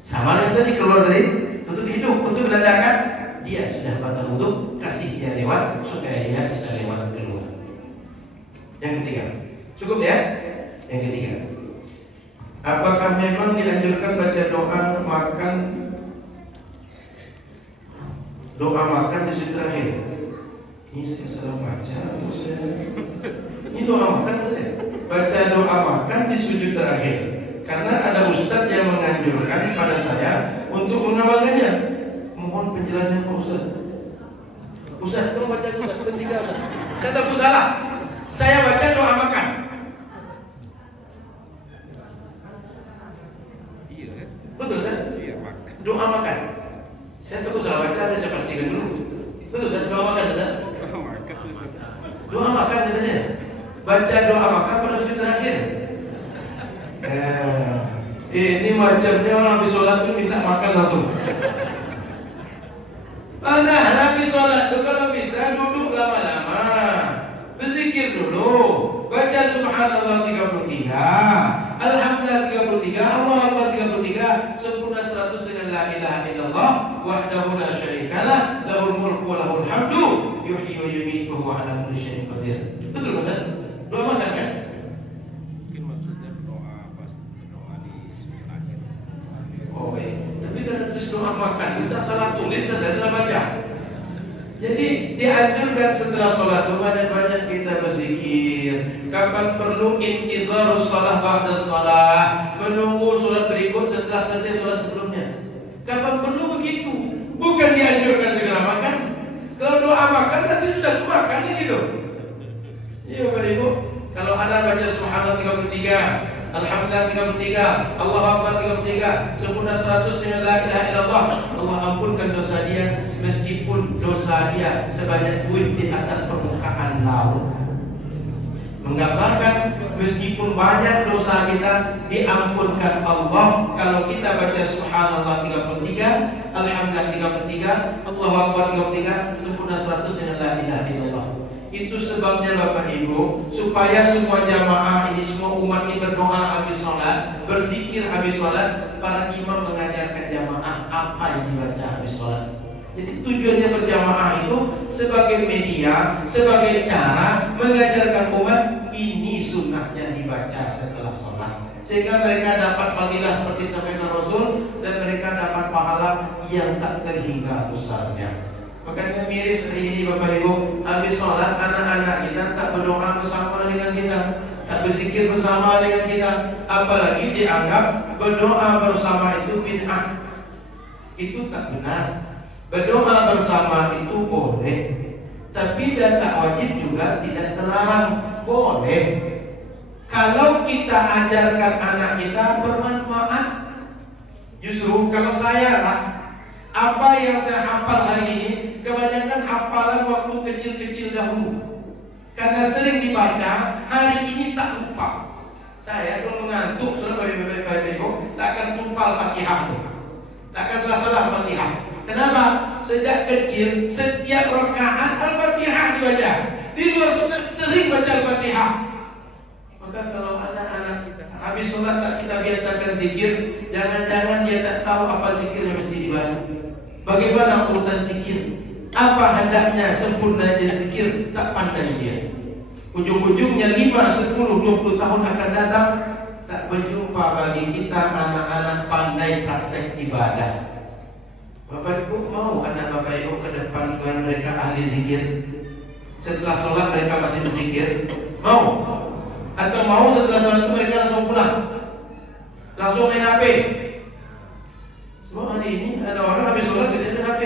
Sama dengan tadi keluar dari tutup hidung untuk menandakan dia sudah batal wudu, kasih dia lewat supaya dia bisa lewat keluar. Yang ketiga, cukup ya? Yang ketiga, apakah memang dianjurkan baca doa makan di sujud terakhir? Ini saya salah baca atau saya? Ini doa makan ya? Baca doa makan di sujud terakhir. Karena ada ustadz yang menganjurkan pada saya untuk mengamalkannya. Mohon penjelasannya Pak Ustadz. Ustadz, tolong baca Ustadz, ketiga Ustadz. Saya takut salah. Saya baca doa makan. Iya kan? Betul Ustadz? Iya makan. Doa makan. Saya takut salah baca, harus saya pastikan dulu. Betul Ustadz? Doa makan Ustadz? Doa makan tuh. Doa makan katanya. Baca doa makan pada sujud terakhir. Ini macamnya orang habis sholat tuh minta makan langsung. Padahal habis sholat tuh kalau bisa duduk lama-lama, berzikir dulu, baca subhanallah 33, alhamdulillah 33, Allah Akbar 33, sempurna 100 dengan la ilaha illallah wahdahu la syarikalah, lahul mulku wa lahul hamdu, yuhyi wa yumiitu wa ala kulli syai'in qadir. Betul Ustaz? Doa makan kan? Mungkin maksudnya doa pas doa di sujud akhir. Oh baik. Tapi kalau tulis doa makan, kita salah tulis dan saya salah baca. Jadi dianjurkan setelah sholat itu banyak-banyak kita berzikir. Kapan perlu intizarus sholat ba'da sholat, menunggu sholat berikut setelah selesai sholat sebelumnya. Kapan perlu begitu? Bukan dianjurkan segera makan. Kalau doa makan nanti sudah makan gitu. Iya Bapak Ibu, kalau Anda baca subhanallah 33, alhamdulillah 33, Allah Akbar 33, sempurna 100 dengan la ilaha illallah, Allah ampunkan dosa dia meskipun dosa dia sebanyak buih di atas permukaan laut. Menggambarkan meskipun banyak dosa kita diampunkan Allah kalau kita baca subhanallah 33, alhamdulillah 33, Allah Akbar 33, sempurna 100 dengan la ilaha illallah. Itu sebabnya Bapak Ibu, supaya semua jamaah ini, semua umat ini berdoa habis sholat, berzikir habis sholat, para imam mengajarkan jamaah apa yang dibaca habis sholat. Jadi tujuannya berjamaah itu sebagai media, sebagai cara mengajarkan umat ini sunnahnya dibaca setelah sholat, sehingga mereka dapat fadilah seperti disampaikan Rasul, dan mereka dapat pahala yang tak terhingga besarnya. Makanya miris hari ini Bapak Ibu, habis sholat anak-anak kita tak berdoa bersama dengan kita, tak berzikir bersama dengan kita, apalagi dianggap berdoa bersama itu bid'ah. Itu tak benar. Berdoa bersama itu boleh, tapi dan tak wajib juga tidak terlarang, boleh. Kalau kita ajarkan anak kita bermanfaat. Justru kalau saya lah, apa yang saya hafal hari ini kebanyakan hafalan waktu kecil-kecil dahulu, karena sering dibaca, hari ini tak lupa. Saya kalau mengantuk sudah baik-baik tak akan tumpal Fatihah, tak akan salah-salah Fatihah. Kenapa? Sejak kecil setiap rakaat Al-Fatihah dibaca. Di luar sunat sering baca Al-Fatihah. Maka kalau anak-anak kita habis sholat tak kita biasakan zikir, jangan-jangan dia tak tahu apa zikir yang mesti dibaca. Bagaimana urutan zikir? Apa hendaknya sempurna je zikir, tak pandai dia. Ujung-ujungnya 5, 10, 20 tahun akan datang, tak berjumpa bagi kita anak-anak pandai praktek ibadah. Bapak Ibu mau anak Bapak Ibu ke depan mereka ahli zikir? Setelah sholat mereka masih berzikir? Mau? Atau mau setelah sholat itu mereka langsung pulang? Langsung main HP? Semua hari ini ada orang habis sholat dia main HP.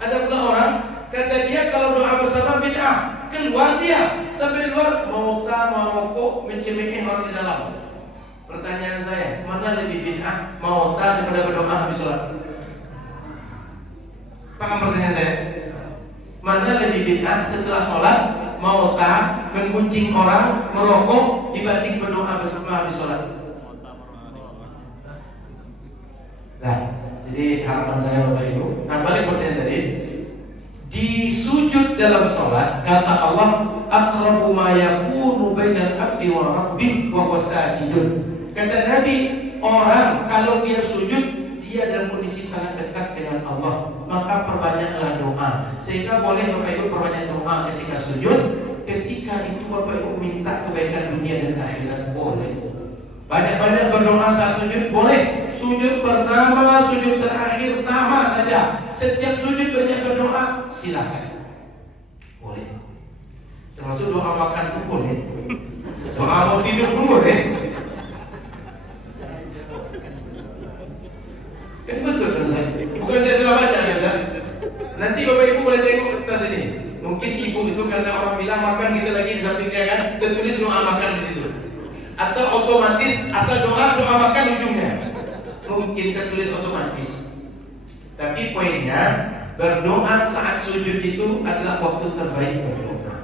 Ada pula orang kata dia kalau doa bersama bid'ah, keluar dia sampai luar mau rokok, mencemooh orang di dalam. Pertanyaan saya, mana lebih bid'ah, mau daripada berdoa habis sholat? Paham pertanyaan saya? Mana lebih bid'ah setelah sholat mau menggunjing orang, merokok dibanding berdoa bersama habis sholat? Nah, Jadi harapan saya Bapak Ibu, nah balik pertanyaan tadi, di sujud dalam sholat kata Allah, aqrabu ma yakunu bainal abdi wa rabbih wa huwa sajidun. Kata Nabi, orang kalau dia sujud, dia dalam kondisi sangat dekat dengan Allah, maka perbanyaklah doa. Sehingga boleh Bapak Ibu perbanyak doa ketika sujud. Ketika itu Bapak Ibu minta kebaikan dunia dan akhirat, boleh. Banyak-banyak berdoa saat sujud, boleh. Sujud pertama, sujud terakhir sama saja. Setiap sujud banyak berdoa, silakan. Boleh. Termasuk doa makan pun boleh. Doa mau tidur pun boleh. Kan betul kan? Bukan saya salah baca ya Ustaz. Nanti Bapak Ibu boleh tengok kertas ini. Mungkin ibu itu karena orang bilang makan gitu lagi di sampingnya kan, tertulis doa makan di situ. Atau otomatis asal doa makan ujungnya. Mungkin tertulis otomatis. Tapi poinnya, berdoa saat sujud itu adalah waktu terbaik berdoa.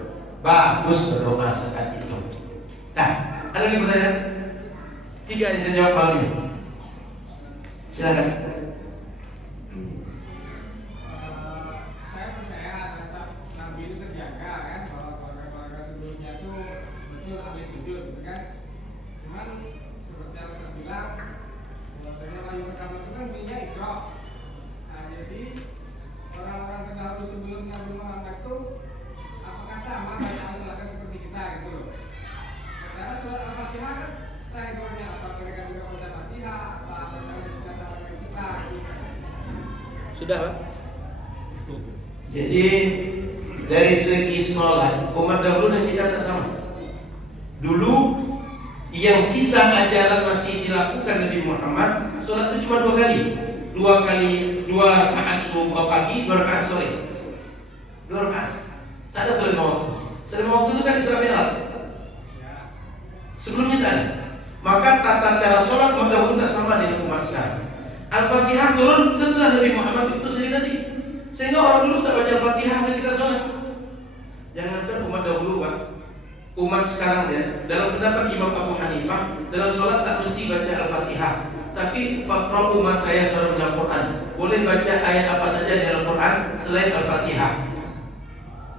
Bagus berdoa saat itu. Nah, ada lagi pertanyaan? 3 yang saya jawab malam ini. Silakan. Saya percaya nasab Nabi itu terjaga kan, kalau keluarga sebelumnya itu betul habis sujud, gitu kan. Cuman seperti yang kita bilang, bahwasanya wahyu pertama itu kan bunyinya Iqra. Nah, jadi orang-orang terdahulu sebelum Nabi Muhammad itu apakah sama bacaan sholatnya seperti kita gitu loh? Karena surat Al-Fatihah kan terakhirnya apa mereka juga baca Fatihah, apa mereka juga sama dengan kita gitu. Sudah Pak? Jadi dari segi sholat umat dahulu dan kita tak sama. Dulu yang sisa ajaran masih dilakukan Nabi Muhammad, sholat itu cuma 2 kali. 2 rakaat subuh pagi, 2 rakaat sore. 2 rakaat. Tak ada sholat waktu. Sholat waktu itu kan Isra Mi'raj. Sebelumnya tak ada. Maka tata cara sholat umat dahulu tak sama dengan umat sekarang. Al-Fatihah turun setelah Nabi Muhammad itu tadi. Sehingga orang dulu tak baca Al-Fatihah ketika sholat. Jangankan umat dahulu Pak, umat sekarang ya, dalam pendapat Imam Abu Hanifah, dalam sholat tak mesti baca Al-Fatihah, tapi faqra'u ma tayassara minal Quran. Boleh baca ayat apa saja di Al-Quran selain Al-Fatihah.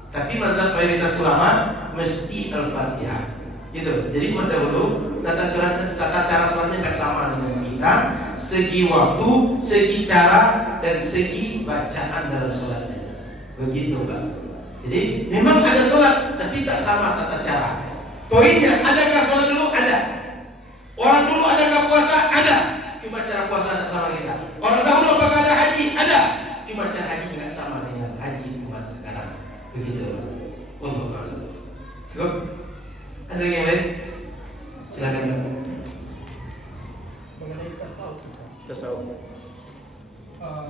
Tapi mazhab mayoritas ulama mesti Al-Fatihah. Gitu. Jadi umat dahulu tata cara sholatnya tak sama dengan kita, segi waktu, segi cara, dan segi bacaan dalam sholatnya. Begitu Pak. Jadi memang ada sholat, tapi tak sama tata cara. Poinnya, adakah sholat dulu? Ada. Orang dulu adakah puasa? Ada. Cuma cara puasa tak sama kita. Orang dahulu apakah ada haji? Ada. Cuma cara haji tidak sama dengan haji umat sekarang. Begitu. Untuk kalau cukup. Ada yang lain? Silakan. Mengenai tasawuf.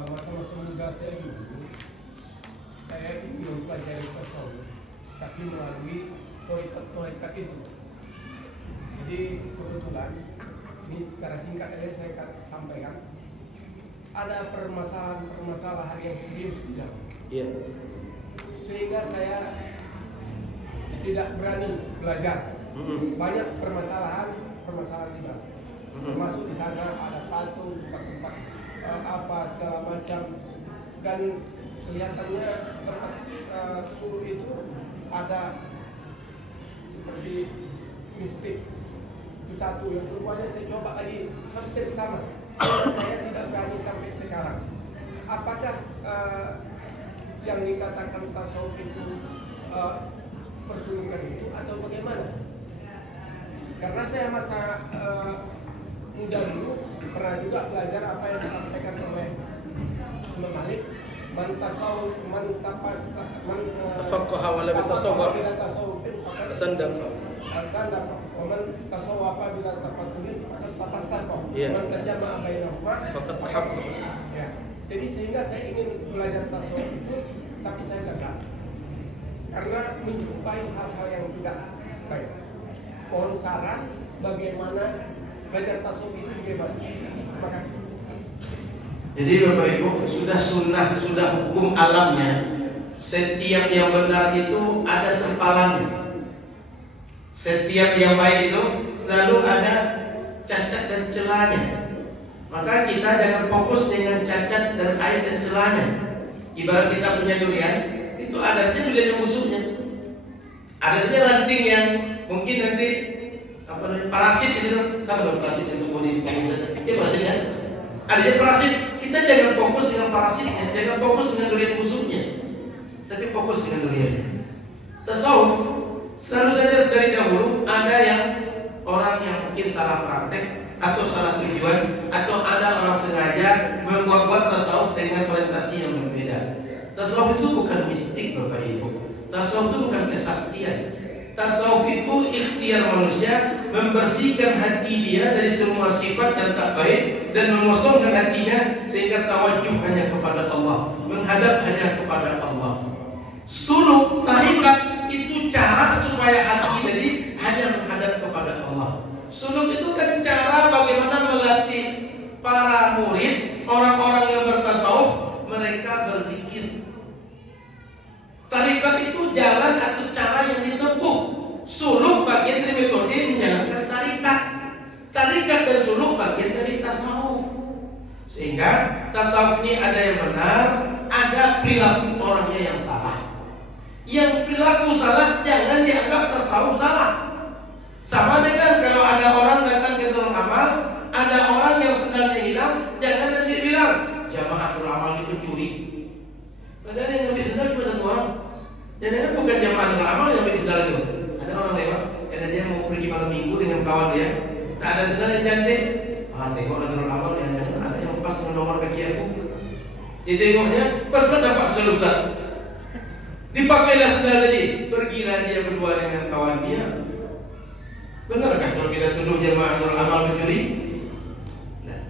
Masa-masa muda saya dulu, saya ingin mempelajari tasawuf, tapi melalui torikat itu. Jadi kebetulan, ini secara singkat aja saya sampaikan, ada permasalahan yang serius di dalam. Iya. Sehingga saya tidak berani belajar. Banyak permasalahan di dalam. Termasuk di sana ada patung, tempat apa segala macam, dan kelihatannya tempat suruh itu ada seperti mistik. Itu satu. Yang keduanya saya coba lagi hampir sama. Saya tidak berani sampai sekarang. Apakah yang dikatakan tasawuf itu persulukan itu atau bagaimana? Karena saya masa muda dulu pernah juga belajar apa yang disampaikan oleh Imam Malik, man tafaqaha wa lam yatasawwaf sandaqa wa man tasawwafa bila tafaqquhin faqad tafassaqa wa Iya. man tajama'a bainahuma faqad tahaqqaqa. Ya. Jadi sehingga saya ingin belajar tasawuf itu, tapi saya gagal karena menjumpai hal-hal yang tidak baik. Mohon saran bagaimana belajar tasawuf itu bebas. Terima kasih. Jadi Bapak Ibu, sudah sunnah, sudah hukum alamnya, setiap yang benar itu ada sempalannya. Setiap yang baik itu selalu ada cacat dan celahnya. Maka kita jangan fokus dengan cacat dan aib dan celahnya. Ibarat kita punya durian, itu ada saja durian yang busuknya, ada saja ranting yang mungkin nanti parasit itu, apa parasit yang tumbuh di parasit kan? Ada parasit. Kita jangan fokus dengan parasitnya, jangan fokus dengan durian busuknya, tapi fokus dengan durian. Tasawuf selalu saja dari dahulu ada yang orang yang mungkin salah praktek atau salah tujuan, atau ada orang sengaja membuat tasawuf dengan orientasi yang berbeda. Tasawuf itu bukan mistik Bapak Ibu. Tasawuf itu bukan kesaktian. Tasawuf itu ikhtiar manusia membersihkan hati dia dari semua sifat yang tak baik dan mengosongkan hatinya sehingga tawajuh hanya kepada Allah, menghadap hanya kepada Allah. Suluk tarikat itu cara supaya hati tadi hanya menghadap kepada Allah. Suluk itu kan cara bagaimana melatih para murid, orang-orang yang bertasawuf, mereka berzikir. Tarikat itu jalan atau cara yang ditempuh. Suluk bagian dari metode menjalankan tarikat. Tarikat dan suluk bagian dari tasawuf. Sehingga tasawuf ini ada yang benar, ada perilaku orangnya yang salah. Yang perilaku salah jangan dianggap tasawuf salah. Sama dengan kalau ada orang datang ke Nurul Amal, ada orang yang sendalnya hilang, jangan nanti bilang jamaah Nurul Amal itu pencuri. Padahal yang ngambil sendal cuma satu orang. Jangan bukan jamaah Nurul Amal yang ambil sendal itu. Ada orang lewat karena dia mau pergi malam minggu dengan kawan dia, tak ada sendal yang cantik. Tengok Nurul Amal, jangan ada yang pas dengan nomor kaki aku. Ditengoknya pas dapat sendal Ustaz. Dipakailah sendal tadi, pergilah dia berdua dengan kawan dia. Benarkah kalau kita tuduh jamaah Nurul Amal mencuri? Nah,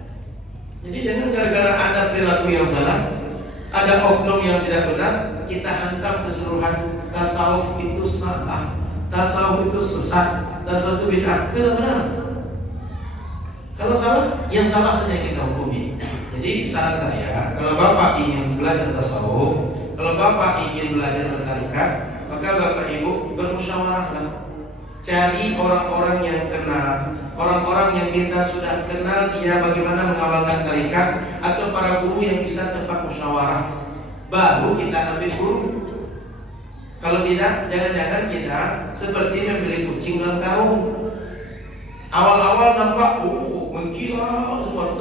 jadi jangan gara-gara ada perilaku yang salah, ada oknum yang tidak benar, kita hantam keseluruhan tasawuf itu salah, tasawuf itu sesat, tasawuf itu bid'ah. Tidak benar. Kalau salah, yang salah saja kita hukumi. Jadi saran saya, kalau Bapak ingin belajar tasawuf, kalau Bapak ingin belajar bertarikat, maka Bapak Ibu bermusyawarahlah. Cari orang-orang yang kenal, orang-orang yang kita sudah kenal dia bagaimana mengamalkan tarikat, atau para guru yang bisa tempat musyawarah. Baru kita ambil guru. Kalau tidak, jangan-jangan kita seperti membeli kucing dalam karung. Awal-awal nampak mengkilau semua,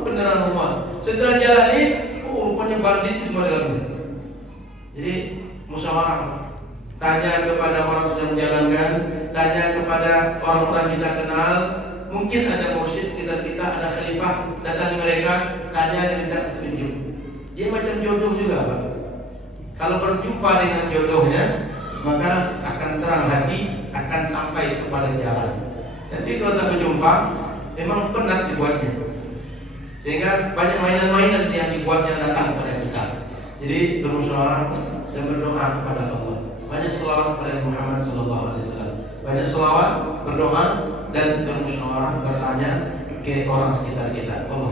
beneran rumah. Setelah jalani, rupanya bandit di semua dalamnya. Jadi musyawarah. Tanya kepada orang yang sudah menjalankan, tanya kepada orang-orang kita kenal. Mungkin ada mursyid kita, ada khalifah, datang mereka, tanya dan minta petunjuk. Dia macam jodoh juga, Pak. Kalau berjumpa dengan jodohnya, maka akan terang hati, akan sampai kepada jalan. Tapi kalau tak berjumpa, memang penat dibuatnya. Sehingga banyak mainan-mainan yang dibuatnya datang kepada kita. Jadi bermusyawarah dan berdoa kepada Allah. Banyak selawat kepada Muhammad SAW. Banyak selawat, berdoa dan bermusyawarah, bertanya ke orang sekitar kita. Allah